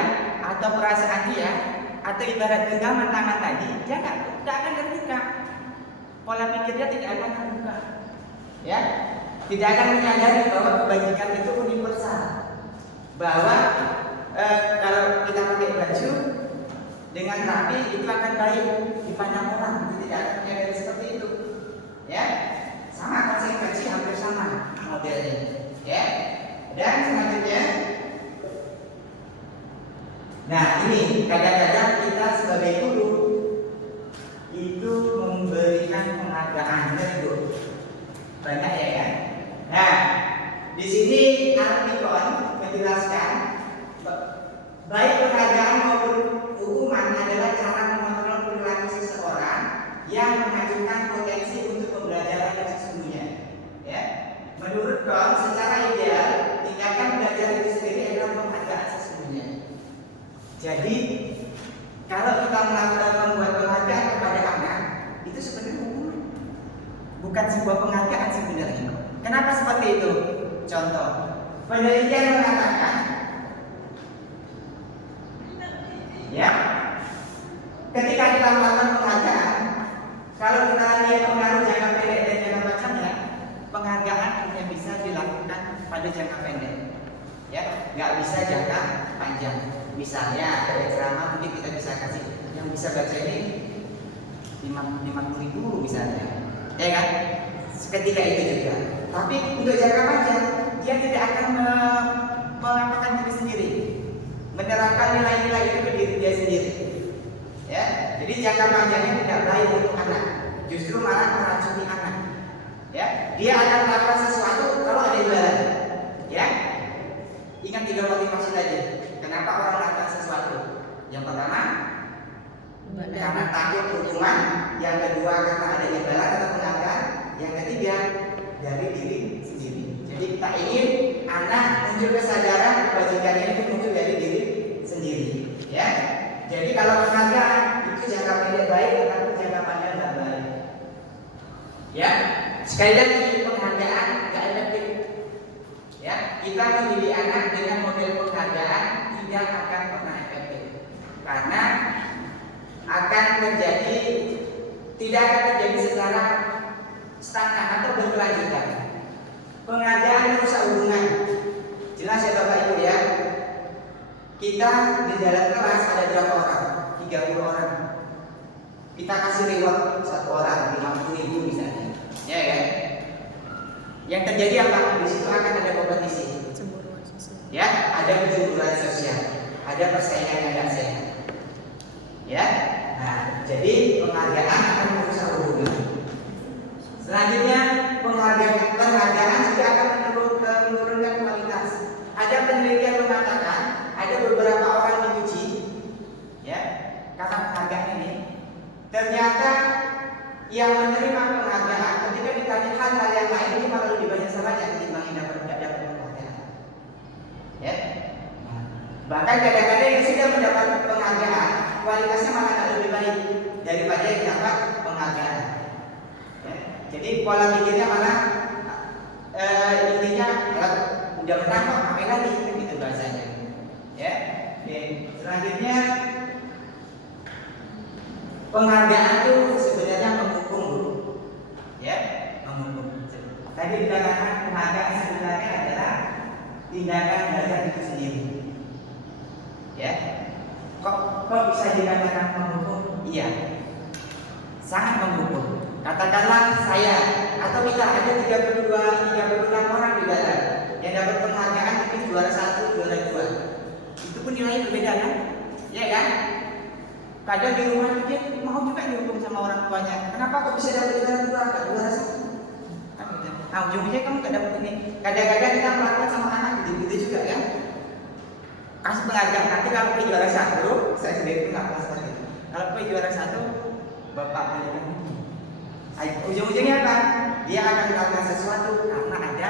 atau perasaan dia atau ibarat genggaman tangan tadi, dia tidak akan terbuka. Pola pikirnya tidak akan terbuka. Ya, tidak akan menyadari bahwa kebajikan itu universal. Bahwa kalau kita pakai baju dengan rapi itu akan baik dipandang orang, itu tidak akan menyadari seperti itu. Ya, sama konsekuensi hampir sama modelnya. Ya, dan selanjutnya. Nah ini kadang-kadang kita sebagai guru itu memberikan penghargaan, Bu. Banyak ya kan? Nah di sini Artikon menjelaskan baik penghargaan maupun hukuman adalah cara mengontrol perilaku seseorang yang mengajukan potensi untuk pembelajaran yang sesungguhnya. Ya, menurut Kon secara ideal tindakan belajar itu sendiri adalah penghargaan sesungguhnya. Jadi kalau kita membuat penghargaan kepada anak itu sebenarnya hukuman, bukan sebuah penghargaan sebenarnya. Kenapa seperti itu? Contoh, penelitian mengatakan, ya, ketika kita melakukan penghargaan, kalau kita lihat pengaruh jangka pendek dan jangka panjangnya, penghargaan hanya bisa dilakukan pada jangka pendek, ya, nggak bisa jangka panjang. Misalnya ada ceramah mungkin kita bisa kasih yang bisa baca ini 50.000 misalnya, ya kan? Ketika itu juga. Tapi untuk jangka panjang dia tidak akan melakukan diri sendiri, menerapkan nilai-nilai itu ke diri dia sendiri. Ya, jadi jangka panjangnya tidak baik untuk anak, justru malah meracuni anak. Ya, dia akan melakukan sesuatu kalau ada imbalan. Ya, ingat 3 motivasi tadi. Kenapa orang melakukan sesuatu? Yang pertama, karena takut hukuman. Yang kedua, karena ada imbalan atau penghargaan. Yang ketiga, dari diri sendiri. Jadi kita ingin anak muncul kesadaran kebajikannya itu muncul dari diri sendiri. Ya. Jadi kalau penghargaan itu jangka pendek baik, tetapi jangka panjang tidak baik. Ya. Sekali lagi penghargaan tidak efektif. Ya, kita mendidik anak dengan model penghargaan tidak akan pernah efektif karena akan terjadi tidak akan terjadi secara stagnan atau berkelanjutan. Penghargaan merusak hubungan. Jelas ya Bapak Ibu ya. Kita di dalam kelas ada berapa orang? 30 orang. Kita kasih reward 1 orang 50.000 misalnya. Ya kan? Yang terjadi apa? Di situ akan ada kompetisi. Ya, ada kecemburuan sosial, ada persaingan yang tidak sehat. Ya, nah, jadi penghargaan akan merusak hubungan. Selanjutnya, penghargaan juga akan menurunkan kualitas. Ada penelitian mengatakan ada beberapa orang diuji, ya, karena penghargaan ini. Ternyata yang menerima penghargaan ketika ditanya hal-hal yang lain ini malah lebih banyak salahnya ketimbang yang dapat penghargaan. Ya. Bahkan kadang-kadang yang sudah mendapat penghargaan kualitasnya malah tidak lebih baik daripada yang dapat penghargaan. Ya. Jadi pola pikirnya malah intinya kalau udah menang kok ngapain lagi gitu bahasanya. Ya. Oke. Selanjutnya penghargaan itu sebenarnya menghukum, Jadi dikatakan penghargaan sebenarnya adalah tindakan belajar itu sendiri. Ya, kok bisa dikatakan menghukum? Iya, sangat menghukum. Katakanlah saya atau kita ada 36 orang di dalam yang dapat penghargaan mungkin juara 1, juara 2. Itu pun nilainya berbeda kan? Ya kan? Kadang di rumah dia mau juga dihukum sama orang tuanya. Kenapa kok bisa dapat juara 2, gak juara 1? Nah, ujung-ujungnya kamu gak dapat ini. Kadang-kadang kita melakukan sama anak gitu juga kan? Kasih penghargaan, nanti kalau ke juara 1, saya sendiri pun gak pernah seperti itu. Kalau ke juara 1, bapak belikan ini. Ujung-ujungnya apa? Dia akan melakukan sesuatu karena ada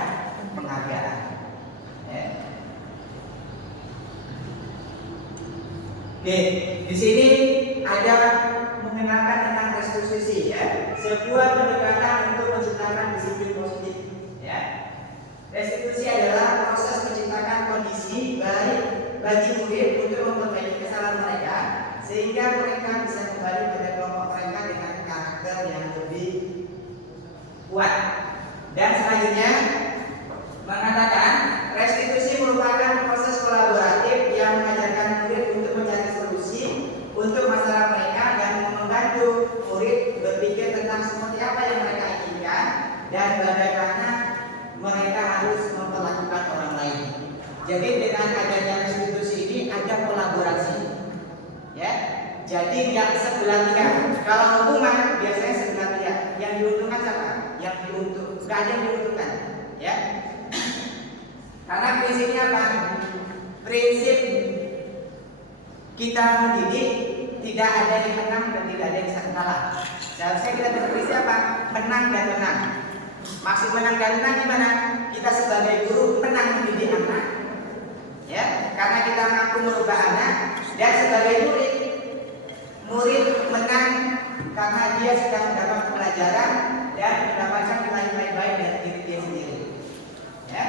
penghargaan. Ya. Oke, di sini ada mengenalkan tentang restitusi ya, sebuah pendekatan untuk menciptakan disiplin positif. Ya, restitusi adalah proses menciptakan kondisi baik bagi murid untuk memperbaiki kesalahan mereka, sehingga mereka bisa kembali pada kelompok mereka dengan karakter yang lebih kuat. Dan selanjutnya mengatakan restitusi merupakan proses kolaboratif yang mengajarkan murid untuk mencari solusi untuk masalah mereka dan membantu murid berpikir tentang seperti apa yang mereka inginkan dan bagaimana mereka harus memperlakukan orang lain. Jadi dengan adanya restitusi ini ada kolaborasi, ya. Jadi nggak sebelah pihak. Kalau hukuman biasanya sebelah pihak. Yang diuntungkan siapa? Yang diuntung. Nggak ada yang diuntungkan, ya. Karena prinsipnya apa? Prinsip kita mendidik tidak ada yang menang dan tidak ada yang kalah. Seharusnya kita berprinsip apa? Menang dan menang. Maksud menang dan menang gimana? Kita sebagai guru menang mendidik anak, ya, karena kita mampu merubah anak. Dan sebagai murid menang karena dia sudah mendapat pelajaran dan mendapatkan nilai-nilai baik dari diri dia sendiri. Ya.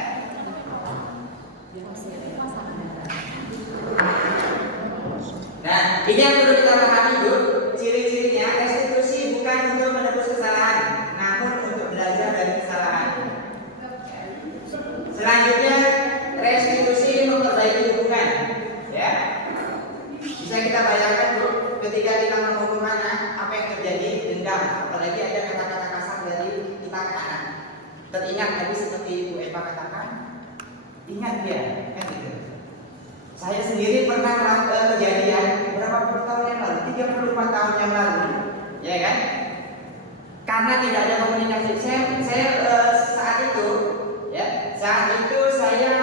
Nah, ini yang perlu kita pahami, Bu. Ciri-cirinya restitusi bukan untuk menebus kesalahan, namun untuk belajar dari kesalahan. Selanjutnya, restitusi memperbaiki hubungan. Ya, bisa kita bayangkan, Bu, ketika kita menghukum anak, apa yang terjadi? Dendam. Apalagi ada kata-kata kasar dari kita ke anak. Teringat tadi seperti Bu Eva katakan, ingat dia, kan gitu. Saya sendiri pernah kejadian berapa tahun yang lalu, 34 tahun yang lalu, ya kan? Karena tidak ada komunikasi. Saya saat itu saya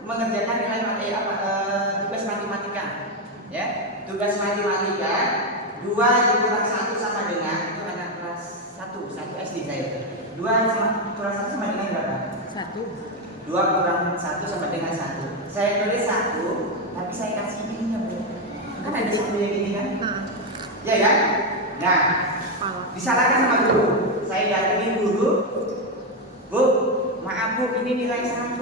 mengerjakan tugas matematika, ya. Tugas matematika 2 dikurang 1 sama dengan, itu anak kelas 1 SD saya. 2 kurang 1 sama dengan berapa? 1. 2 kurang 1 sama dengan 1. Saya tulis 1, tapi saya kasih ini, Bu. Kan ada 1 yang ini kan? Ya kan? Nah, disalahkan sama guru. Saya datengin guru, Bu, maaf Bu, ini nilai 1,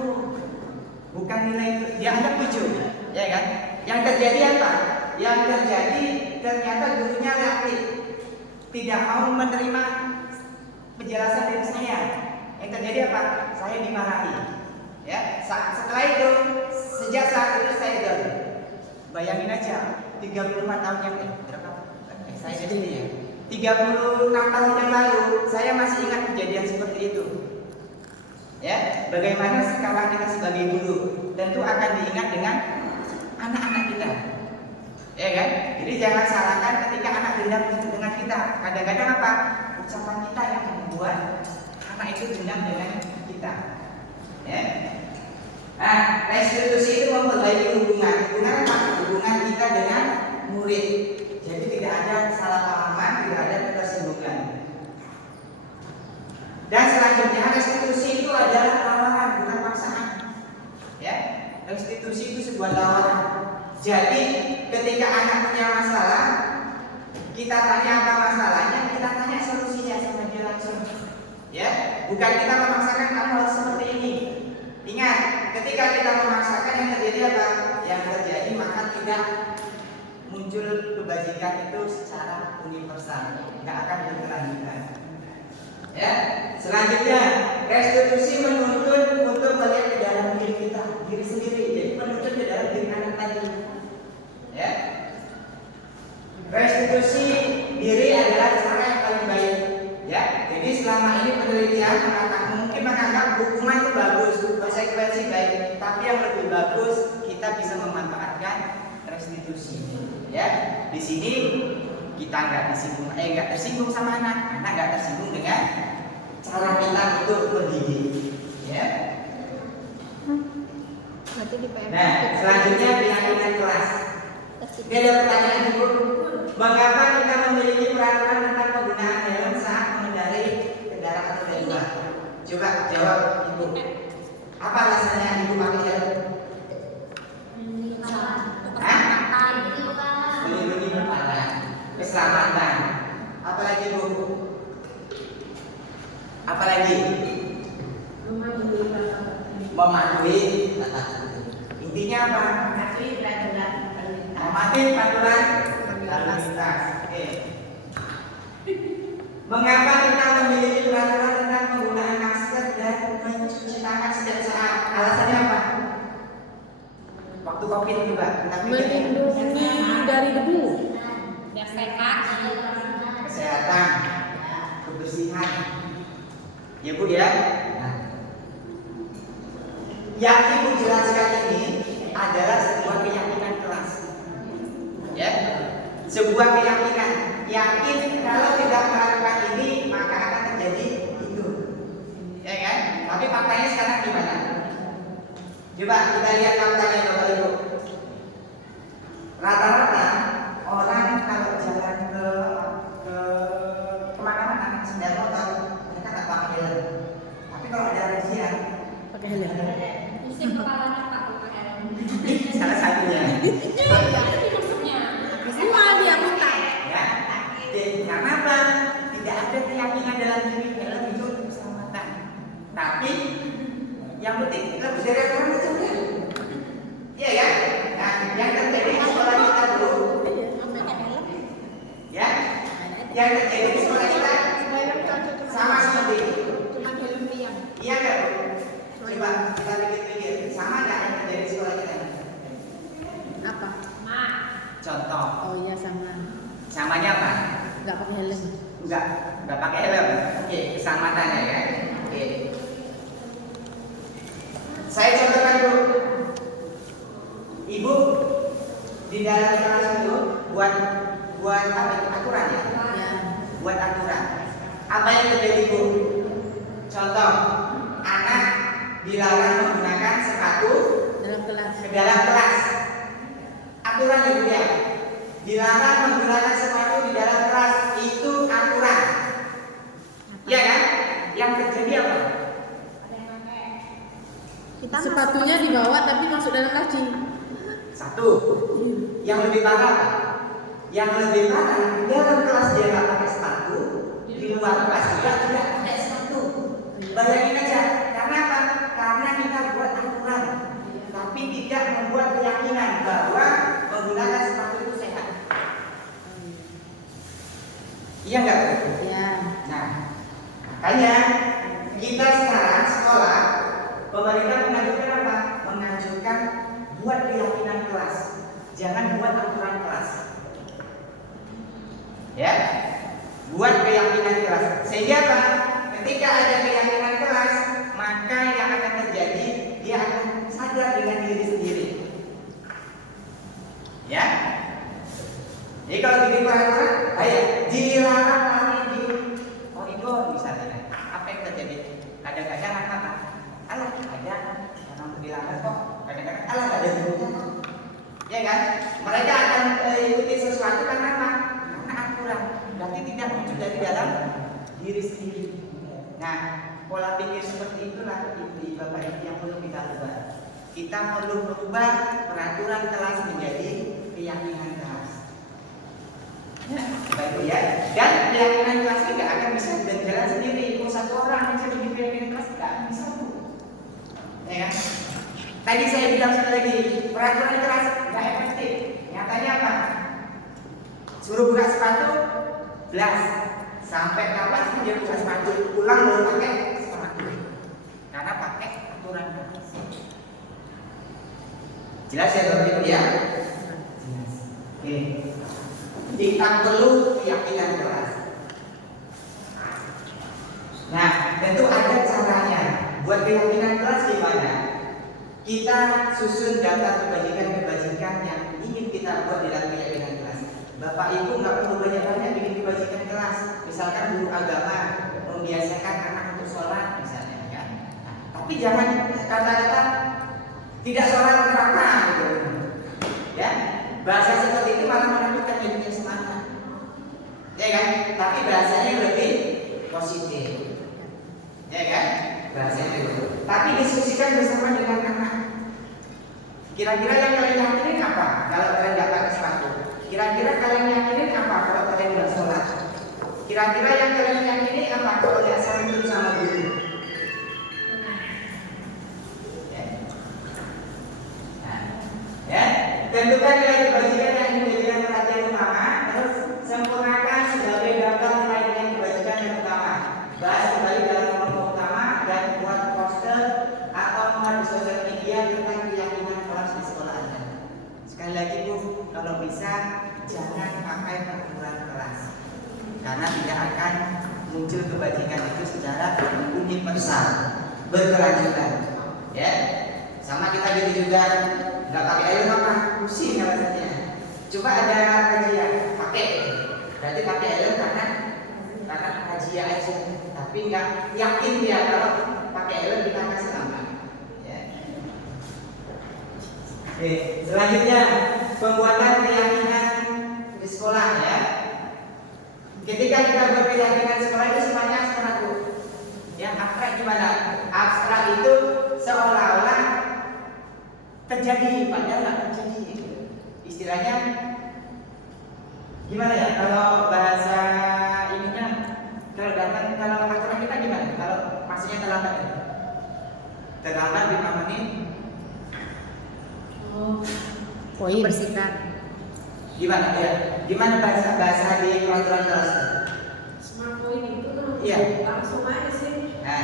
bukan nilai itu. Dia anggap 7, ya kan? Yang terjadi apa? Yang terjadi ternyata gurunya reaktif, tidak mau menerima penjelasan dari saya. Yang terjadi apa? Saya dimarahi. Ya, setelah itu, sejak saat itu saya down. Bayangin aja, 34 tahun yang berapa? Saya sendiri ya. 36 tahun yang lalu, saya masih ingat kejadian seperti itu. Ya, bagaimana sekarang kita sebagai guru, tentu akan diingat dengan anak-anak kita. Ya kan? Jadi jangan salahkan ketika anak dendam dengan kita. Kadang-kadang apa? Ucapan kita yang membuat anak itu dendam dengan kita. Ya. Nah, restitusi itu memperbaiki hubungan. Hubungan apa? Hubungan kita dengan murid. Jadi tidak ada kesalahpahaman, tidak ada ketersinggungan. Dan selanjutnya restitusi itu adalah tawaran, bukan paksaan. Ya, restitusi itu sebuah tawaran. Jadi ketika anak punya masalah, kita tanya apa masalahnya, kita tanya solusinya sama dia langsung. Ya, bukan kita memaksakan kamu harus seperti ini. Ingat, ketika kita memaksakan yang terjadi apa? Yang terjadi maka tidak muncul kebajikan itu secara universal, nggak akan berkelanjutan. Ya, selanjutnya restitusi menuntun untuk melihat ke dalam diri kita, diri sendiri. Jadi menuntun ke dalam diri anak tadi. Ya, restitusi diri adalah cara yang paling baik. Ya, jadi selama ini penelitian mungkin menganggap hukuman itu bagus, konsekuensi baik, tapi yang lebih bagus kita bisa memanfaatkan restitusi. Ya, di sini kita nggak tersinggung sama anak nggak tersinggung dengan cara kita untuk mendidik. Ya. Nanti di PM. Nah, selanjutnya keyakinan kelas. Ini ada pertanyaan ibu, mengapa kita memiliki peraturan tentang penggunaan helm saat mengendarai kendaraan roda dua? Coba jawab ibu. Apa alasannya ibu pakai helm? Melindungi kepala, keselamatan. Apalagi bu? Apalagi? Mematuhi tata tertib. Intinya apa? Mematuhi peraturan lalu lintas. Oke. Mengapa kita memiliki peraturan tentang penggunaan masker dan mencuci tangan setiap saat? Alasannya apa? Waktu COVID juga. Melindungi dari debu. Kesehatan, kebersihan. Ya bu ya. Nah, yang ibu jelaskan ini adalah sebuah keyakinan kelas. Ya, sebuah keyakinan. Yakin kalau tidak melakukan ini maka akan terjadi itu. Ya kan? Tapi faktanya sekarang gimana? Coba kita lihat faktanya Bapak Ibu. Rata-rata orang kalau jalan ke kemana-mana sepeda motor mereka tak pakai helm. Tapi kalau ada razia Pakai helm. salah satunya. Semua dia minta. Ya, karena apa? Tidak ada keyakinan dalam diri helm itu untuk keselamatan. Tapi yang penting kita bisa aturan aja udah. Iya ya. Nah, yang terjadi di sekolah kita dulu. Ya, yang terjadi di sekolah kita sama seperti itu. Iya kan? Coba kita pikir-pikir, sama nggak yang terjadi di sekolah kita? Apa? Contoh, Oh iya sama. samanya apa? Enggak pakai helm. Nggak pakai helm. Oke, keselamatannya ya. Oke. Saya contohkan dulu. Ibu di dalam kelas itu buat apa itu aturan ya? Ya. Buat aturan. Apa yang terjadi bu? Contoh, anak dilarang menggunakan sepatu Dalam kelas. ke dalam kelas. Aturan ibu ya. Dilarang menggunakan sepatu di dalam kelas itu aturan. Ya kan? Yang terjadi apa? Sepatunya dibawa tapi masuk dalam laci. Satu. Yang lebih parah apa? Yang lebih parah dalam kelas dia nggak pakai sepatu, di luar kelas juga tidak pakai sepatu. Bayangin aja, karena apa? Karena kita buat aturan, tapi tidak membuat keyakinan bahwa menggunakan sepatu itu sehat. Iya nggak? Ya. Nah, makanya kita sekarang sekolah, pemerintah mengajukan apa? Mengajukan buat keyakinan kelas, jangan buat aturan kelas. Ya, buat keyakinan kelas. Sehingga apa? Ketika ada keyakinan kelas, maka yang akan terjadi dia akan sadar dengan diri sendiri. Ya. Jadi kalau bikin peraturan, ayo dilarang lari di koridor misalnya. Apa yang terjadi? Kadang-kadang apa? Alah, ada orang dilarang kok. Kadang-kadang alah nggak ada gunanya kok. Ya kan? Mereka akan ikuti sesuatu karena apa? Karena aturan. Berarti tidak muncul dari dalam diri sendiri. Nah, pola pikir seperti itulah ibu bapak ibu yang perlu kita ubah. Kita perlu merubah peraturan kelas menjadi keyakinan kelas. Baik ya. Dan keyakinan kelas ini nggak akan bisa berjalan sendiri. Kalau satu orang yang bisa bikin keyakinan kelas nggak akan bisa bu. Ya kan? Tadi saya bilang sekali lagi, peraturan kelas nggak efektif. Nyatanya apa? Suruh buka sepatu, belas. Sampai kapan sih dia buka sepatu? Pulang baru pakai sepatu. Karena pakai aturan kelas. Jelas ya Bapak Ibu ya? Oke. Kita perlu keyakinan kelas. Nah, tentu ada caranya. Buat keyakinan kelas gimana? Kita susun daftar kebajikan-kebajikan yang ingin kita buat di dalam keyakinan kelas. Bapak Ibu nggak perlu banyak-banyak bikin kebajikan kelas. Misalkan guru agama membiasakan anak untuk sholat misalnya ya. Tapi jangan kata-kata tidak sholat neraka gitu. Ya, bahasa seperti itu malah menakutkan hidupnya semangat. Ya kan? Tapi bahasanya lebih positif. Ya kan? Bahasanya itu. Tapi diskusikan bersama dengan anak. Kira-kira yang kalian yakinin apa? Kalau kalian nggak pakai sepatu. Kira-kira kalian yakinin apa? Kalau kalian nggak sholat. Kira-kira yang kalian yakini apa? Kalau nggak santun sama guru. Ya, tentukan nilai kebajikan yang menjadikan perhatian utama. Terus sempurnakan sebagai daftar nilai-nilai kebajikan yang utama. Bahas kembali dalam kelompok utama dan buat poster atau muat di sosial media tentang keyakinan kelas di sekolah Anda. Sekali lagi Bu, kalau bisa jangan pakai peraturan kelas, karena tidak akan muncul kebajikan itu secara universal, berkelanjutan. Ya, sama kita gitu juga. Nggak pakai air apa? Pusing rasanya. Coba ada kajian, pakai. Berarti pakai air karena kajian aja. Tapi nggak yakin dia kalau pakai air kita kasih tambah. Ya. Oke, selanjutnya pembuatan keyakinan di sekolah ya. Ketika kita berkeyakinan sekolah itu semuanya abstrak Bu. Yang abstrak gimana? Abstrak itu seolah-olah terjadi, padahal nggak terjadi. Istilahnya gimana ya? Kalau bahasa ininya, kalau aturan kita gimana? Kalau maksudnya terlambat, terlambat 5 menit. Poin bersihkan. Gimana ya? Gimana bahasa di peraturan kelas? Smart point itu kan Iya. langsung aja sih. Nah.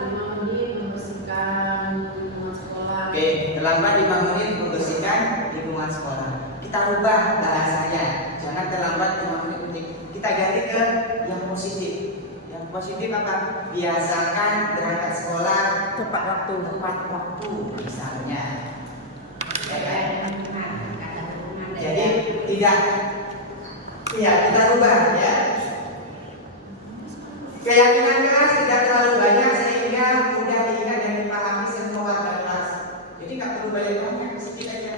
5 menit membersihkan lingkungan sekolah. Oke, terlambat 5 menit membersihkan lingkungan sekolah. Kita rubah bahasanya, jangan terlambat 5 menit. Kita ganti ke yang positif. Yang positif apa? Biasakan berangkat sekolah Tepat waktu. tepat waktu misalnya. Ya kan? Jadi tidak, ya kita rubah ya. Keyakinan kelas tidak terlalu banyak sehingga mudah diingat dan dipahami semua warga kelas. Jadi nggak perlu banyak-banyak, sedikit aja.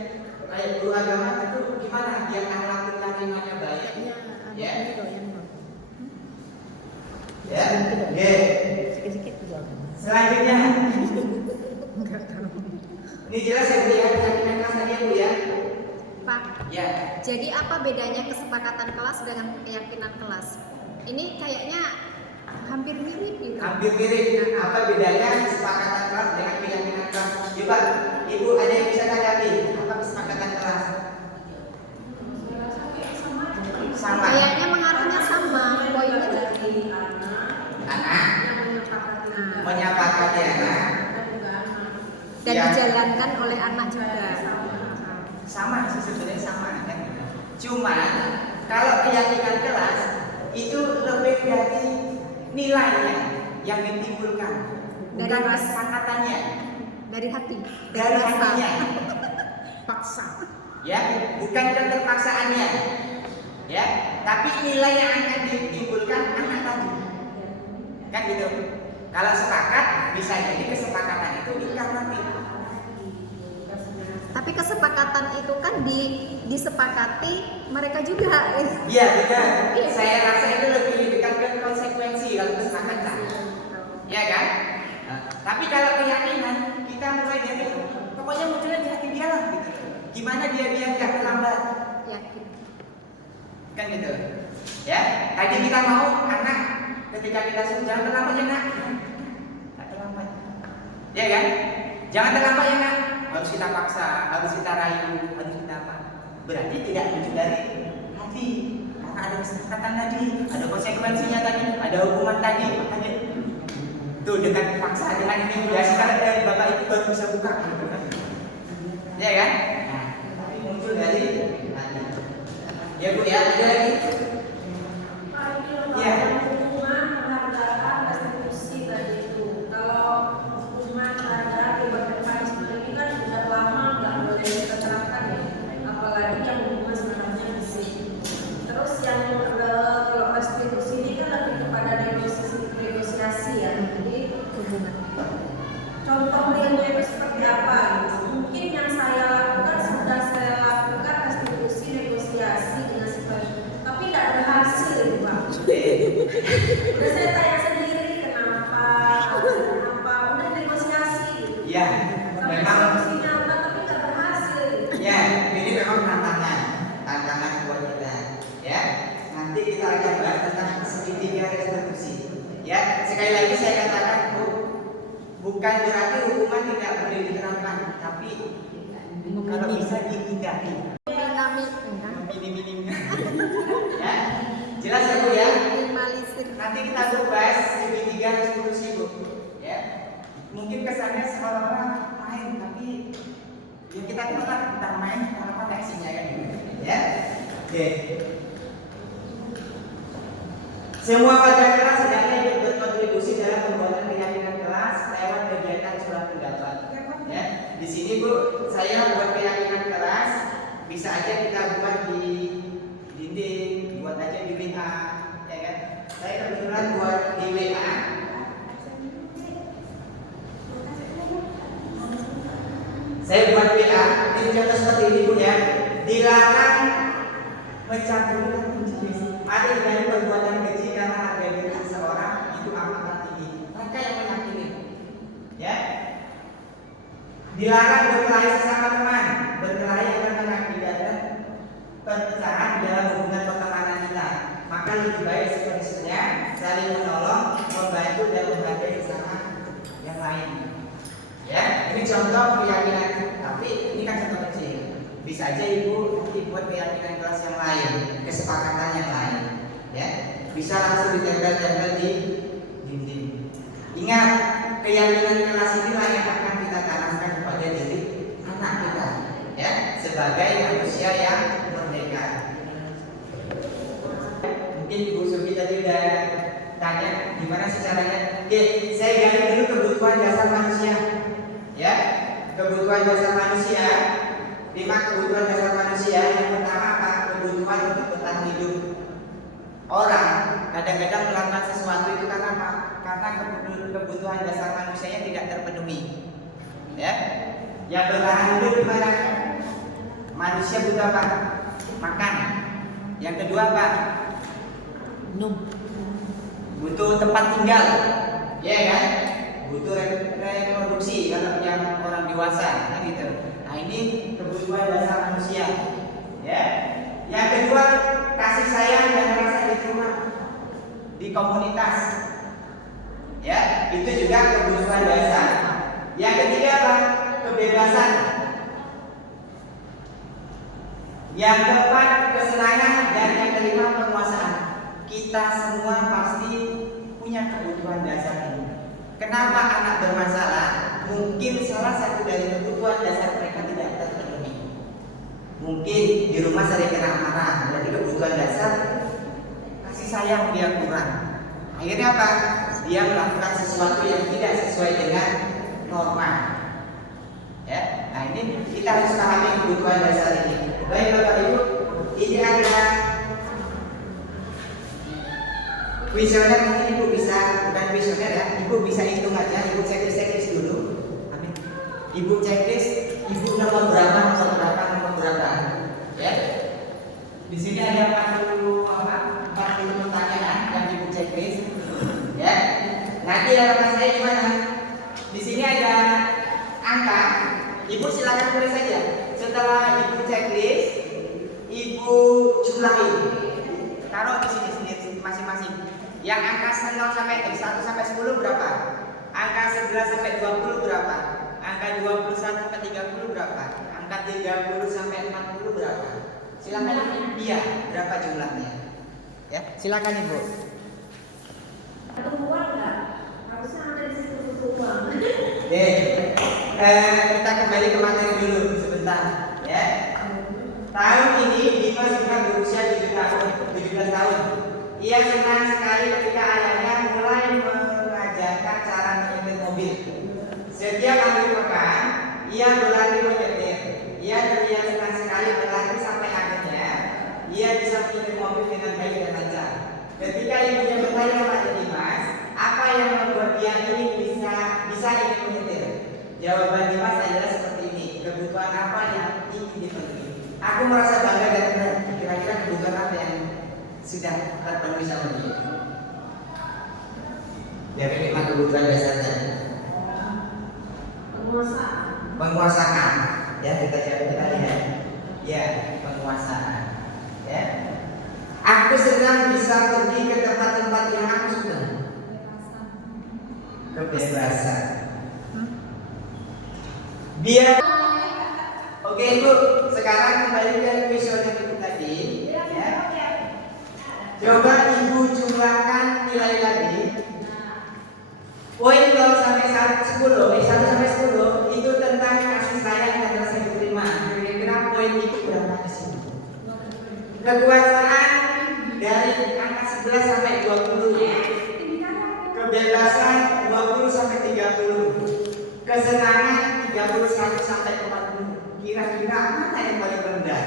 Kayak guru agama itu gimana biar akhlak karimahnya baik. Ya. Ya. Oke. Sikit-sikit juga. Selanjutnya. Ini jelas ya Bu ya, keyakinan kelas tadi ya Bu ya. Pak, Ya. jadi apa bedanya kesepakatan kelas dengan keyakinan kelas? Ini kayaknya hampir mirip gitu. Hampir mirip. Apa bedanya kesepakatan kelas dengan keyakinan kelas? Coba Ibu ada yang bisa tanggapi apa kesepakatan kelas? Sama. Kayaknya mengarahnya sama poinnya. Anak menyepakati anak Dan Ya. dijalankan oleh anak juga. sama sih sebenarnya sama kan? Cuma kalau keyakinan kelas itu lebih dari nilainya yang ditimbulkan, bukan Dari mas- kesepakatannya, Dari hati. dari rasa. hatinya. Paksa. Ya, bukan keterpaksaannya, ya, tapi nilai yang akan ditimbulkan anak tadi, kan gitu. Kalau sepakat, bisa jadi kesepakatan itu nikah nanti. Tapi kesepakatan itu kan disepakati mereka juga. Iya, benar. Saya rasa itu lebih dekat ke konsekuensi kalau kesepakatan, ya kan? Nah, tapi kalau keyakinan, kita mulai dari pokoknya munculnya di hati dia lah, gitu. Gimana dia nggak terlambat? Yakin. Kan gitu ya. Tadi kita mau anak ketika kita suruh jangan terlambat ya nak, nggak terlambat ya kan, jangan terlambat ya nak, harus kita paksa, harus kita rayu, harus kita apa, berarti tidak muncul dari hati ada kesepakatan tadi, ada konsekuensinya tadi, ada hukuman tadi, makanya tuh dengan paksa dengan ini ya sekarang dari bapak itu baru bisa buka, gitu kan? Ya kan? Nah, tapi muncul dari tadi. Ya bu ya, ada lagi? Ya. Hukuman penghargaan restitusi tadi itu. Kalau hukuman terhadap tindakan punishment ini kan sudah lama nggak boleh kita terapkan ya, apalagi yang hukuman sebenarnya fisik. Terus yang kalau restitusi ini kan lebih kepada negosiasi ya. Jadi hubungan. contoh realnya itu seperti apa? Gitu. Mungkin yang saya lakukan sudah saya lakukan restitusi negosiasi dengan si pasien, tapi tidak berhasil itu Pak. Udah saya tanya sendiri kenapa, udah negosiasi gitu. Ya, Sampai memang. solusinya apa tapi tidak berhasil. Gitu. Ya, ini memang tantangan buat kita. Ya, nanti kita akan bahas tentang segitiga restitusi. Ya, sekali lagi saya katakan bukan berarti hukuman tidak boleh diterapkan, tapi kalau bisa dihindari. Minim-minim. Ya, jelas ya bu ya. Minimalisir. Nanti kita bahas segitiga restitusi bu. Ya, mungkin kesannya seolah-olah main, tapi yang kita kenal tentang main apa reaksinya kan gitu. Ya, oke. Semua pelajar kelas hendaknya ikut berkontribusi dalam pembuatan keyakinan kelas lewat kegiatan surat pendapat. Ya, di sini bu, saya buat keyakinan kelas bisa aja kita buat di dinding, buat aja di WA, ya kan? Saya kebetulan buat di WA. Saya buat WA, ini contoh seperti ini bu ya. Dilarang mencampuri kunci. Ada dengan perbuatan keji karena harga diri seseorang itu amat tinggi. Mereka yang menyakiti, ya. Dilarang berkelahi sesama teman. Berkelahi akan mengakibatkan perpecahan dalam hubungan pertemanan kita. Maka lebih baik seterusnya saling menolong, membantu dan menghargai sesama yang lain. Ya, ini contoh keyakinan. Tapi ini kan contoh kecil. Bisa aja ibu nanti buat keyakinan kelas yang lain, kesepakatan yang lain, ya. Bisa langsung ditempel-tempel di dinding. Ingat, keyakinan kelas inilah yang akan kita tanamkan kepada diri anak kita, ya, sebagai manusia yang merdeka. Mungkin Ibu Sugi tadi udah tanya gimana sih caranya. Oke, saya gali dulu kebutuhan dasar manusia, ya. Kebutuhan dasar manusia. 5 kebutuhan dasar manusia. Yang pertama apa? Kebutuhan untuk bertahan hidup. Orang kadang-kadang melakukan sesuatu itu karena apa? Karena kebutuhan dasar manusianya tidak terpenuhi. Ya, yang bertahan hidup gimana? Manusia butuh apa? Makan. Yang kedua apa? Minum. Butuh tempat tinggal, ya kan? Butuh reproduksi kalau yang orang dewasa, kan gitu. Nah ini kebutuhan dasar manusia, ya. Yang kedua kasih sayang dan rasa diterima di komunitas, ya. Itu juga kebutuhan dasar. Yang ketiga apa? Kebebasan. Yang keempat kesenangan dan yang kelima penguasaan. Kita semua pasti punya kebutuhan dasar ini. Kenapa anak bermasalah? Mungkin salah satu dari kebutuhan dasar mereka tidak terpenuhi. Mungkin di rumah sering kena marah, berarti kebutuhan dasar kasih sayang dia kurang. Akhirnya apa? Dia melakukan sesuatu yang tidak sesuai dengan norma. Ya, nah ini kita harus pahami kebutuhan dasar ini. Baik Bapak Ibu, ini adalah kuesioner. Mungkin Ibu bisa, bukan kuesioner ya, Ibu bisa hitung aja, Ibu checklist dulu. Amin. Ibu checklist, Ibu nomor berapa, ya. Di sini ada 40 pertanyaan yang Ibu checklist, ya. Nanti harapan saya gimana? Di sini ada angka, Ibu silakan tulis saja. Setelah Ibu checklist, Ibu jumlahi. Taruh di sini sendiri masing-masing. Yang angka 1 sampai 10 berapa? Angka 11 sampai 20 berapa? Angka 21 sampai 30 berapa? Angka 30 sampai 40 berapa? Silakan. Iya, berapa jumlahnya? Ya, silakan Ibu. Ketemuan nggak? Harusnya ada di situ ketemuan. Oke, kita kembali ke materi dulu sebentar, ya. Tahun ini Dimas sudah berusia 17 tahun. Ia senang sekali ketika ayahnya mulai mengajarkan cara menyetir mobil. Setiap akhir pekan, ia berlatih menyetir. Ia terlihat senang sekali berlatih sampai akhirnya ia bisa menyetir mobil dengan baik dan lancar. Ketika ibunya bertanya kepada Dimas, apa yang membuat dia ini bisa ingin menyetir? Jawaban Dimas adalah seperti ini. Kebutuhan apa yang ingin dipenuhi? Aku merasa bangga dan senang. Kira-kira kebutuhan apa yang sudah terpenuhi sama dia? Jadi lima kebutuhan dasarnya. Penguasaan. Ya, kita lihat. Ya, penguasaan. Ya. Aku senang bisa pergi ke tempat-tempat yang aku suka. Kebebasan. Biar. Oke Ibu, sekarang kembali ke kuesioner Ibu tadi. Ya. Coba Ibu jumlahkan nilai lagi. Poin 0 sampai 10, 1 sampai 10 itu tentang kasih sayang dan rasa diterima. Kira-kira poin itu berapa di sini? Kekuasaan dari angka 11 sampai 20. Kebebasan 20 sampai 30. Kesenangan 31 sampai 40. Kira-kira mana yang paling rendah?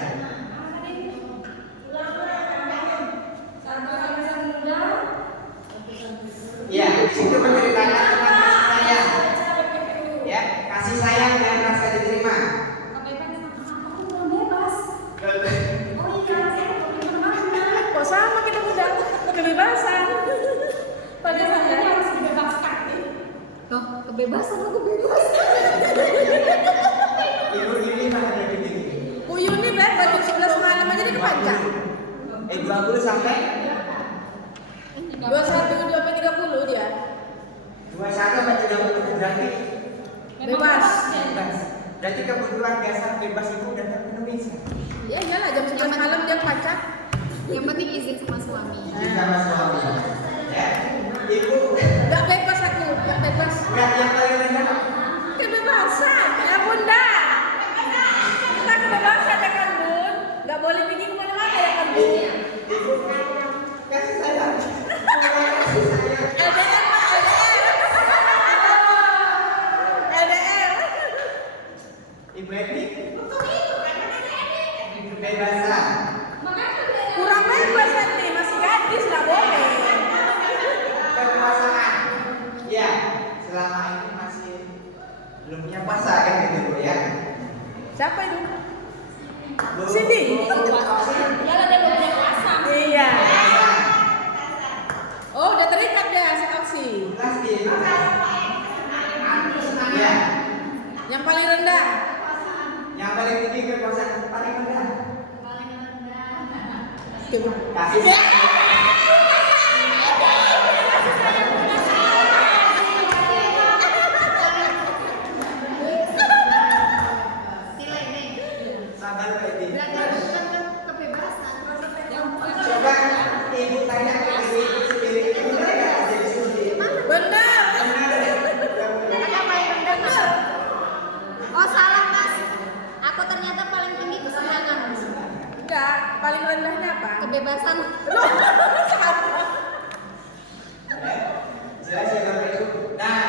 Ya, di situ menceritakan tentang kasih sayang. Ya, kasih sayang dan rasa diterima. Kok sama kita udah kebebasan? Pada saya harus dibebaskan. Tuh, kebebasan aku bebas. Ibu ini mana lebih tinggi? Uyu nih berapa? Jam 11 malam aja di depan kan? 20 sampai 21, 30 dia. 21 sampai 30 berarti Bebas. bebas. Berarti kebutuhan dasar bebas itu udah terpenuhi. Ya iyalah jam 11 malam dia pacar. Yang penting izin sama suami. Izin sama suami. Ya, Ibu. Gak bebas aku, gak bebas. Enggak yang paling rendah. Kebebasan, ya bunda. Kita kebebasan ya kan bun. Gak boleh pergi kemana-mana ya kan bun. Ibu kasih sayang. Kasih sayang. LDR pak, LDR. Ibu Edi. Kebebasan. Kurang bebas nanti, masih gadis gak boleh. Kekuasaan. Ya, selama ini masih belum punya pasangan gitu Bu ya. Siapa itu? Bu. Cindy. Ya lah dia belum punya kuasa. Iya. Oh udah terikat dia si taksi. Pasti. Ya, Yang paling rendah. yang paling tinggi kekuasaan paling rendah. Coba. Kasih sayang. Nilai nih. Sabar Pak Edi. Berarti itu kan kebebasan. Coba Ibu tanya ke ibu sendiri. Ibu benar nggak jadi suci? Benar. Apa paling rendah Mas? Oh salah Mas. Aku ternyata paling tinggi kesenangan. Enggak, paling rendahnya apa? Kebebasan. Jelas ya Bapak Ibu. Nah,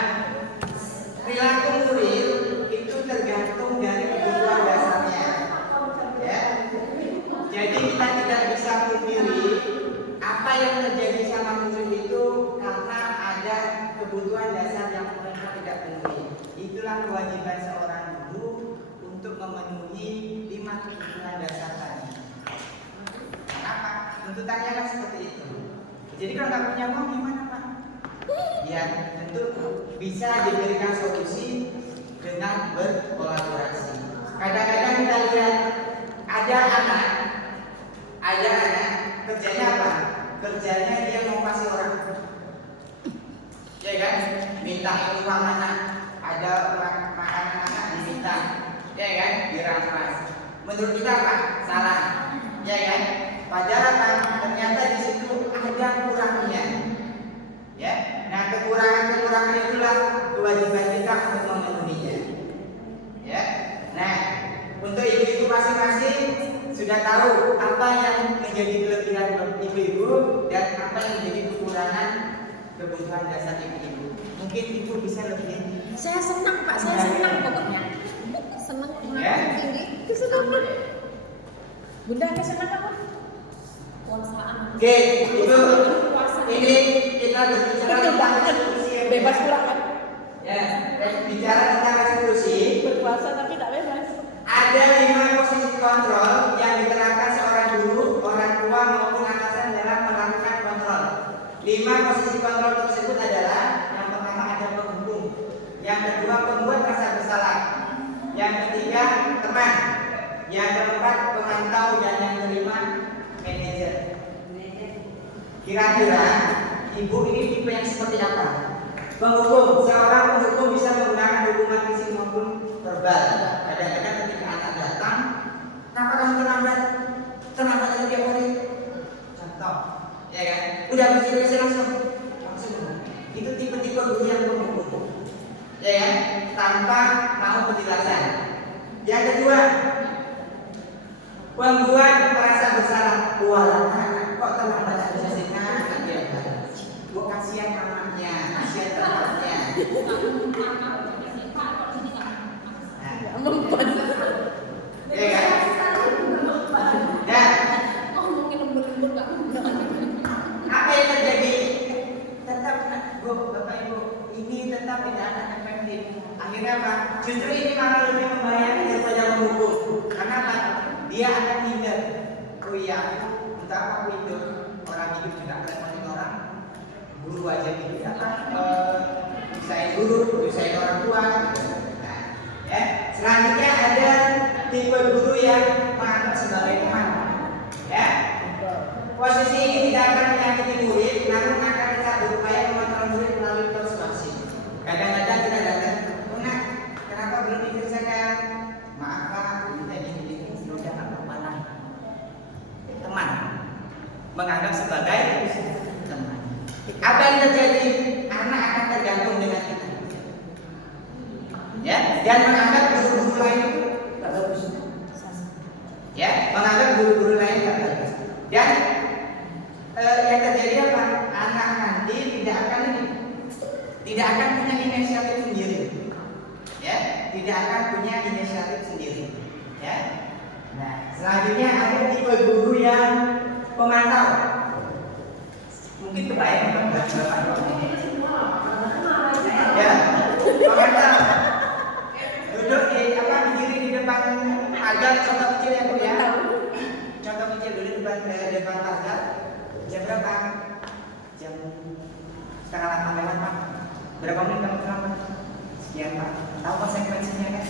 perilaku murid itu tergantung dari kebutuhan dasarnya. Ya. Jadi kita tidak bisa memilih apa yang terjadi sama murid itu karena ada kebutuhan dasar yang mereka tidak penuhi. Itulah kewajiban seorang guru untuk memenuhi 5 kebutuhan dasar tadi. Kenapa? Tuntutannya kan seperti itu. Jadi kalau nggak punya uang gimana Pak? Ya tentu bisa diberikan solusi dengan berkolaborasi. Kadang-kadang kita lihat ada anak kerjanya apa? Kerjanya dia mau kasih orang, ya kan? Minta ini uang anak, ada orang makanan anak diminta, ya kan? Dirampas. Menurut kita apa? Salah, ya kan? Padahal apa? Ternyata di situ ada kurangnya. Ya, nah kekurangan itulah kewajiban kita untuk memenuhinya. Ya, nah untuk ibu-ibu masing-masing sudah tahu apa yang menjadi kelebihan ibu-ibu dan apa yang menjadi kekurangan kebutuhan dasar ibu-ibu. Mungkin ibu bisa lebih. Saya senang Pak, saya senang pokoknya. Seneng Ya. tinggi. Kesenangan. Bunda ada senang apa? Puasaan. Oke, ibu. Ini kita berbicara tentang resolusi yang Bebas pulang kan? Ya, bicara tentang resolusi. Berpuasa tapi tak bebas. Ada 5 posisi kontrol yang diterapkan seorang guru, orang tua maupun atasan dalam melakukan kontrol. 5 posisi kontrol tersebut adalah yang pertama ada penghukum, yang kedua pembuat rasa bersalah, yang ketiga teman, yang keempat pemantau dan yang kelima manajer. Kira-kira ibu ini tipe yang seperti apa? Penghukum, seorang penghukum bisa menggunakan hukuman fisik maupun verbal. Kadang-kadang ketika anak datang, kenapa kamu terlambat? Terlambat aja tiap hari. Contoh, ya kan? Udah bersih langsung. Itu tipe-tipe guru yang penghukum, ya kan? Tanpa mau penjelasan. Yang kedua, pembuat merasa bersalah. Walah, kok terlambat aja sih kan? Gua kasihan mamanya, kasihan tempatnya. Mempan. Ya kan? Dan Mungkin lembur-lembur nggak apa yang terjadi? Tetap Bu, Bapak Ibu, ini tetap tidak akan efektif. Akhirnya apa? Justru ini malah lebih membahayakan daripada menghukum. Karena apa? Dia akan hindar. Oh iya, entah apa aku hidup. Orang hidup juga repotin orang. Guru aja gitu ya kan? Misain guru, misain orang tua. Nah, ya. Selanjutnya ada tipe guru yang menganggap sebagai teman. Ya. Posisi ini tidak akan menyakiti murid, namun akan tetap berupaya mengontrol murid melalui persuasi. Kadang-kadang kita datang, "Nak, kenapa belum dikerjakan?" "Maaf Pak, ini sudah apa-apa lah." Teman, menganggap sebagai teman. Apa yang terjadi? Anak akan tergantung dengan kita. Ya, dan menganggap guru-guru lain itu tak bagus. Ya, menganggap guru-guru lain tak bagus. Dan yang terjadi apa? Anak nanti tidak akan punya inisiatif sendiri. Ya, tidak akan punya inisiatif sendiri. Ya. Nah, selanjutnya ada tipe guru yang pemantau. Mungkin kebayang Bapak ini. Ya, pemantau. Duduk di berdiri di depan pagar, contoh kecil ya Bu ya. Contoh kecil dulu depan pagar. Jam berapa? Jam 7:30 lewat Pak. Berapa menit kamu terlambat? Sekian Pak. Tahu konsekuensinya kan?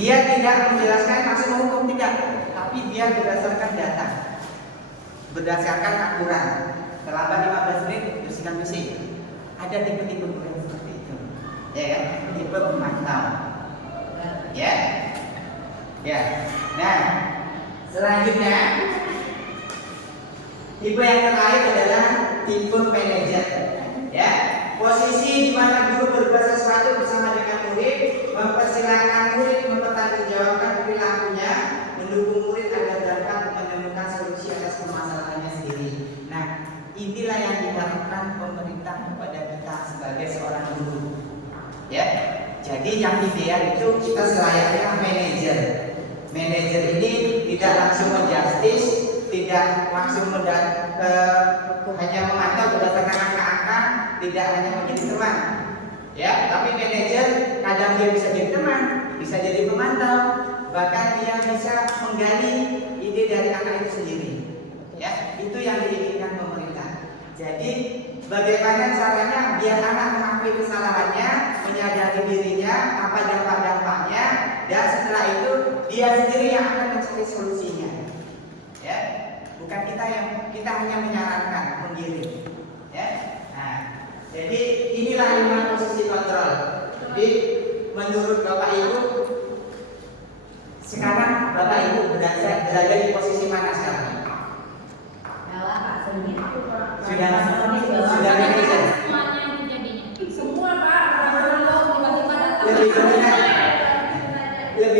Dia tidak menjelaskan maksud hukum tidak, tapi dia berdasarkan data, berdasarkan aturan. Terlambat 15 menit bersihkan WC. Ada tipe-tipe guru yang seperti itu, ya kan? Tipe pemantau, ya, ya. Nah, selanjutnya tipe yang terakhir adalah tipe manajer, ya. Posisi di mana guru berbuat sesuatu bersama dengan murid, mempersilahkan murid mempertanggungjawabkan perilakunya, mendukung murid agar dapat menemukan solusi atas permasalahannya sendiri. Nah, inilah yang diharapkan pemerintah kepada kita sebagai seorang guru. Ya, jadi yang ideal itu kita selayaknya manajer. Manajer ini tidak langsung menjustis, tidak langsung hanya memantau berdasarkan angka-angka, tidak hanya menjadi teman. Ya, tapi manajer kadang dia bisa jadi teman, bisa jadi pemantau, bahkan dia bisa menggali ide dari anak itu sendiri. Ya, itu yang diinginkan pemerintah. Jadi bagaimana caranya biar anak mengakui kesalahannya, menyadari dirinya, apa dampak-dampaknya, dan setelah itu dia sendiri yang akan mencari solusinya. Ya, bukan kita hanya menyarankan, menggiring. Ya, nah, jadi inilah 5 posisi kontrol. Jadi menurut Bapak Ibu, sekarang Bapak Ibu berada di posisi mana sekarang?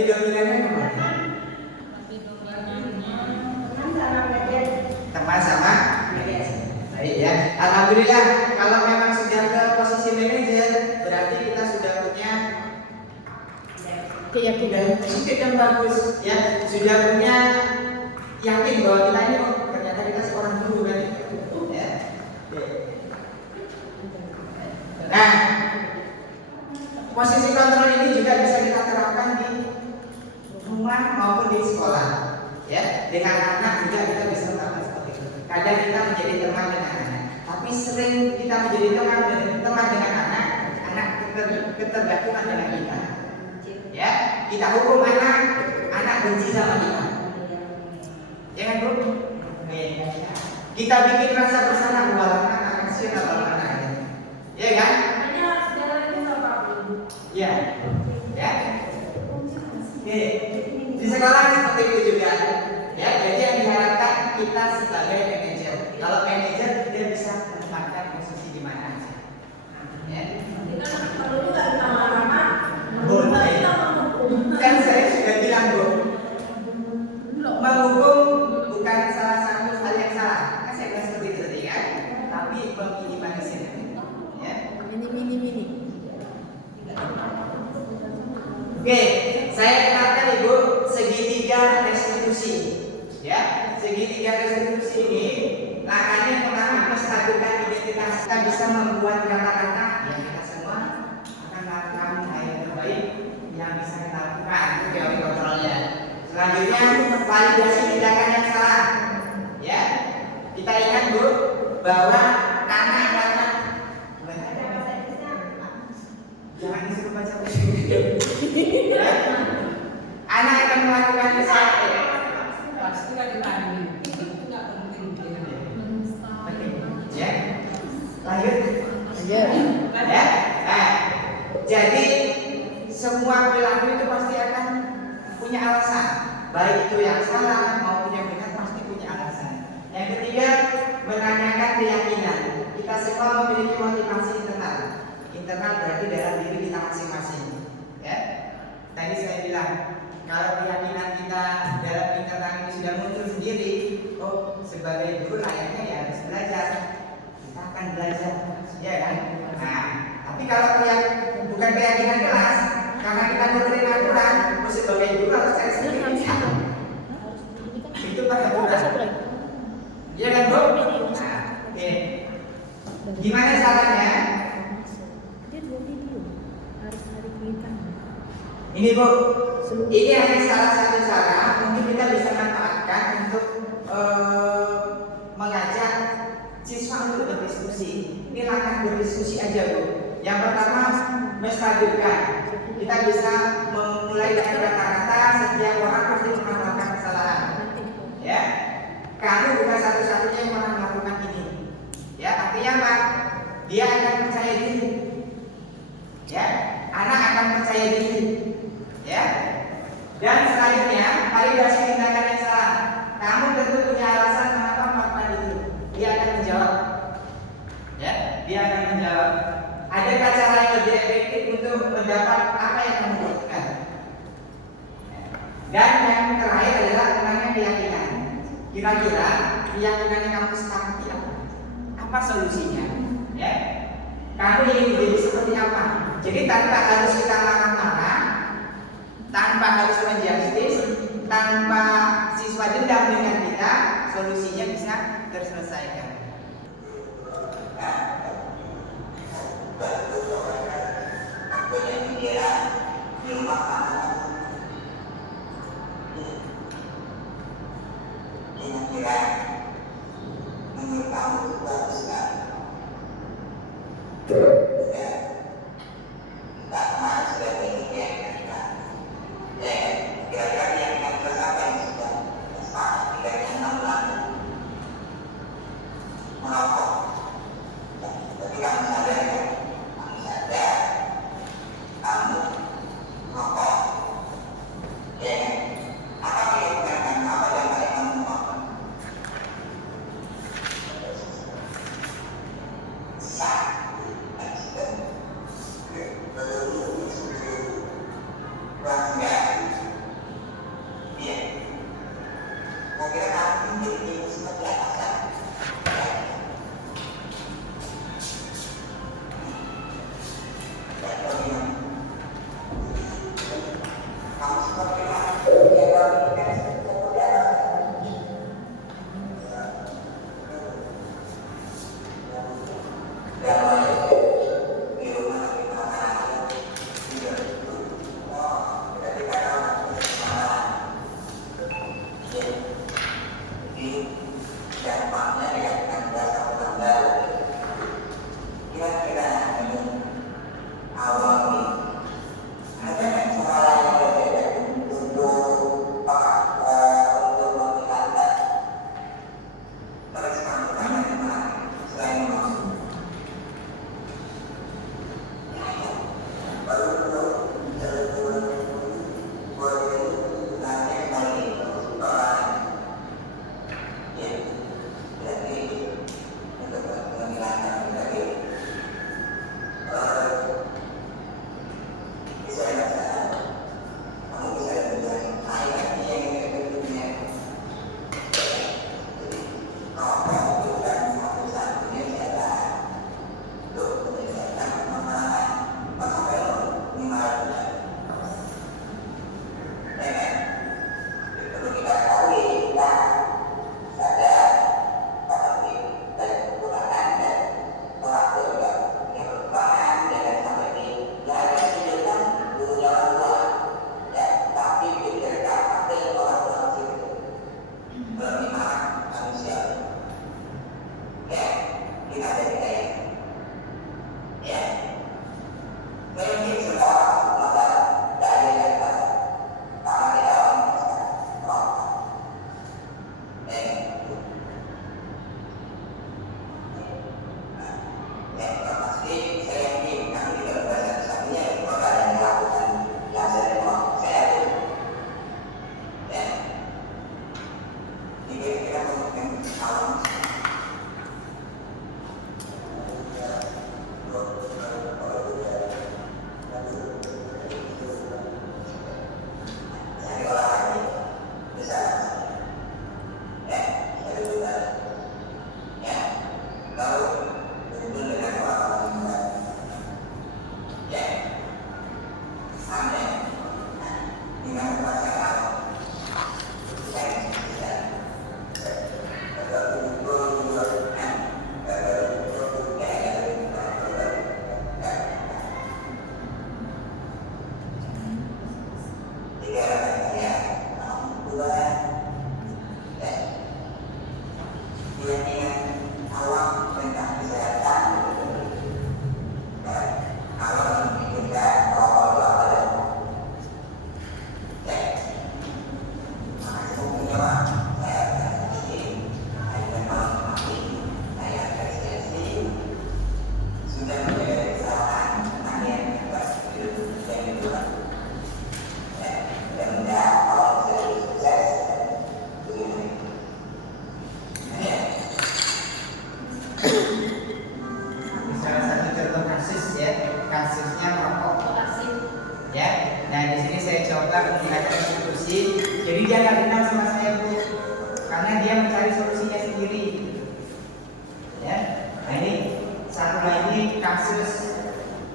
lebih dominannya kemana? Teman sama baik ya. Alhamdulillah kalau memang sudah ke posisi manajer berarti kita sudah punya Keyakinan. yang bagus ya, sudah punya yakin bahwa kita ini oh, ternyata kita seorang guru kan ya. Nah, posisi kontrol ini juga bisa kita terapkan di rumah maupun di sekolah ya. Dengan anak juga kita bisa terapkan seperti itu. Kadang kita menjadi teman dengan anak, tapi sering kita menjadi teman dengan anak ketergantungan dengan kita ya. Kita hukum anak benci sama kita, jangan bro. Kita bikin rasa bersalah buat anak kasihan atau anak-anaknya, ya kan? Ini harus jalan juga Pak. Ya, ya. Oke, di sekolah seperti itu juga. Ya, jadi yang diharapkan kita sebagai manajer. Kalau manajer dia bisa menempatkan posisi di mana aja. Ya. Kalau juga kita marah-marah, Boleh. kita menghukum. Kan saya sudah bilang bro, menghukum bukan salah satu hal yang salah. Kan saya bilang seperti itu tadi kan. Tapi meminimalisir. Ya. Mini. Oke, saya kenalkan Ibu segitiga restitusi. Ya, segitiga restitusi ini langkahnya yang pertama menstabilkan identitas. Kita bisa membuat kata-kata yang kita semua akan melakukan hal yang terbaik yang bisa kita lakukan. Itu teori kontrolnya. Selanjutnya validasi tindakan yang salah. Ya, kita ingat Bu bahwa anak-anak jangan disuruh baca buku. Ya. Anak akan melakukan kesalahan. Ya, lanjut. Ya. Nah, jadi semua perilaku itu pasti akan punya alasan, baik itu yang salah maupun yang benar pasti punya alasan. Yang ketiga, menanyakan keyakinan. Kita semua memiliki motivasi internal. Internal berarti dalam diri kita masing-masing. Ya, tadi saya bilang kalau keyakinan kita dalam internal ini sudah muncul sendiri, oh sebagai guru layaknya ya harus belajar. Kita akan belajar, ya kan? Nah, tapi kalau bukan keyakinan kelas, karena kita doktrin aturan, oh, sebagai guru harus cari sendiri. Itu aturan. Ya kan bro? Nah, oke. Gimana caranya? Ini Bu, ini hanya salah satu cara mungkin kita bisa manfaatkan untuk mengajak siswa untuk berdiskusi. Ini langkah berdiskusi aja Bu. Yang pertama, menstabilkan. Kita bisa memulai dengan kata-kata setiap orang pasti pernah melakukan kesalahan. Ya, kamu bukan satu-satunya yang pernah melakukan ini. Ya, artinya apa? Dia akan percaya diri. Ya, anak akan percaya diri. Ya. Dan selanjutnya validasi tindakan yang salah. Kamu tentu punya alasan mengapa melakukan itu. Dia akan menjawab. Ya, dia akan menjawab. Adakah cara yang lebih efektif untuk mendapat apa yang kamu butuhkan? Dan yang terakhir adalah tentang keyakinan. Kira-kira keyakinan yang kamu sepakati apa? Apa solusinya? Ya. Kamu ingin menjadi seperti apa? Jadi tanpa harus kita marah-marah, tanpa harus menjustis, tanpa siswa dendam dengan kita, solusinya bisa terselesaikan. Kamu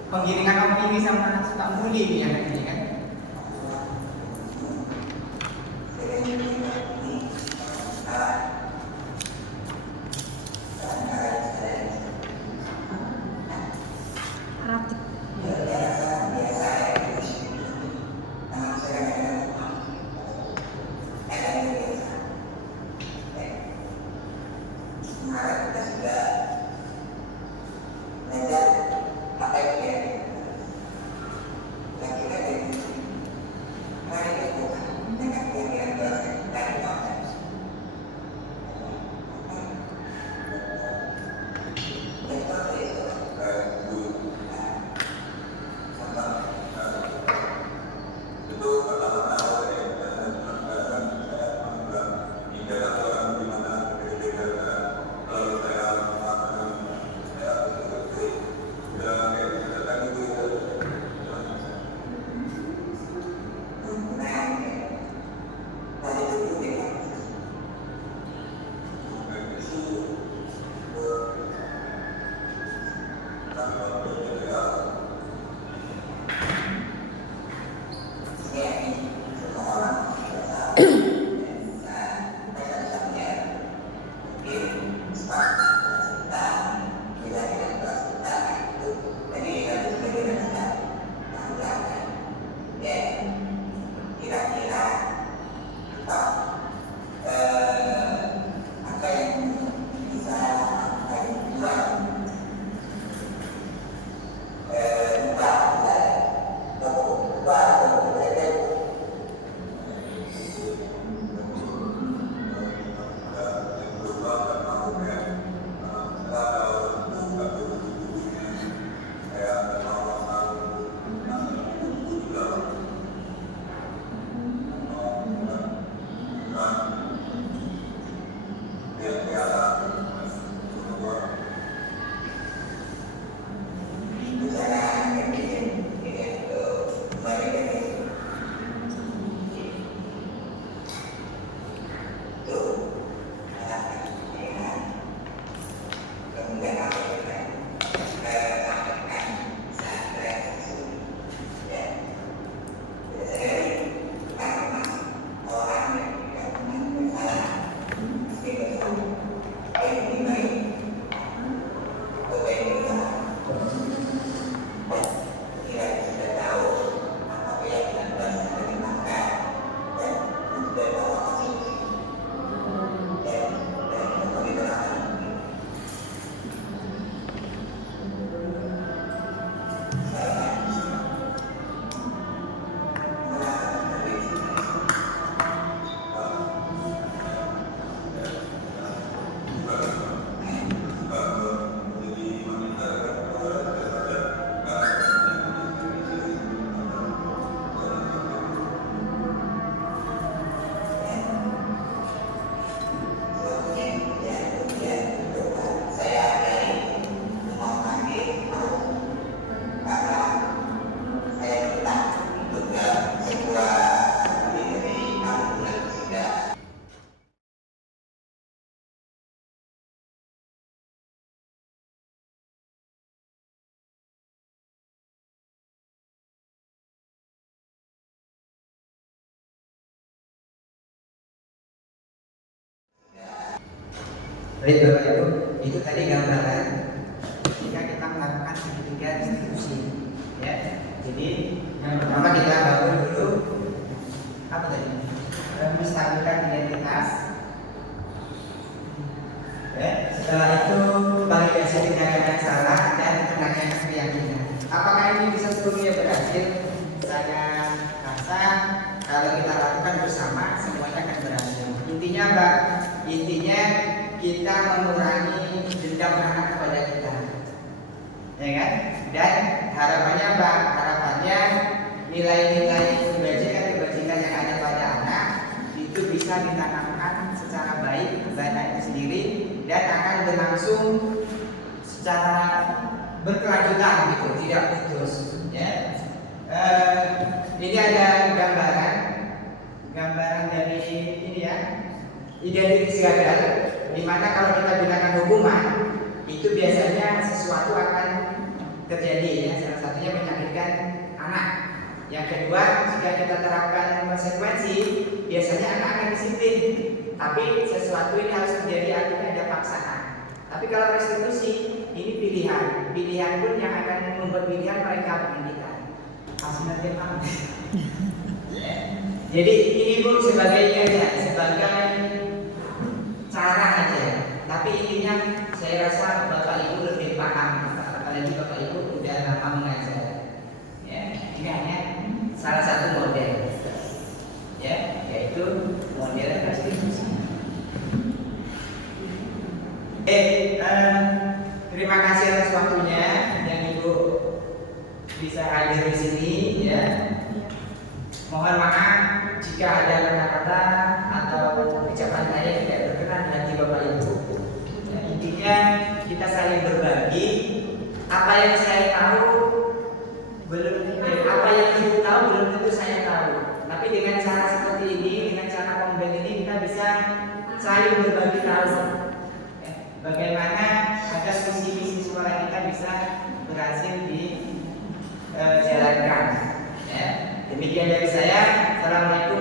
Penggiringan opini sama anak suka muli yang ini kan. Nah, kita Baik Bapak Ibu, itu tadi gambaran jika kita melakukan segitiga distribusi. Ya, jadi yang pertama kita bangun dulu apa tadi? Menstabilkan identitas. Ya, setelah itu validasi tindakan yang salah dan tindakan keyakinan. Apakah ini bisa seluruhnya berhasil? Saya rasa kalau kita lakukan bersama semuanya akan berhasil. Intinya Mbak, intinya kita mengurangi dendam anak kepada kita, ya kan? Dan harapannya Mbak, harapannya nilai-nilai kebajikan yang ada pada anak itu bisa ditanamkan secara baik kepada anak itu sendiri dan akan berlangsung secara berkelanjutan gitu, tidak putus. Ya. Ini ada gambaran dari ini ya, identitas gagal, di mana kalau kita gunakan hukuman itu biasanya sesuatu akan terjadi ya, salah satunya menyakitkan anak. Yang kedua, jika kita terapkan konsekuensi, biasanya anak akan disiplin. Tapi sesuatu ini harus terjadi, artinya ada paksaan. Tapi kalau restitusi, ini pilihan. Pilihan pun yang akan membuat pilihan mereka pendidikan. Hasilnya paham. Jadi ini pun sebagai cara aja. Tapi intinya saya rasa Bapak Ibu lebih paham, apalagi Bapak Ibu udah lama mengajar. Ya, ini hanya salah satu model. Ya, yaitu model restitusi. Terima kasih atas waktunya yang Ibu bisa hadir di sini ya. Mohon maaf jika ada kata-kata atau ucapan saya tidak berkenan di hati Bapak Ibu. Ya, intinya kita saling berbagi. Apa yang saya tahu apa yang Ibu tahu belum tentu saya tahu. Tapi dengan cara seperti ini, dengan cara kombin ini kita bisa saling berbagi tahu. Bagaimana agar visi-visi suara kita bisa berhasil dijalankan. Ya. Demikian dari saya. Assalamualaikum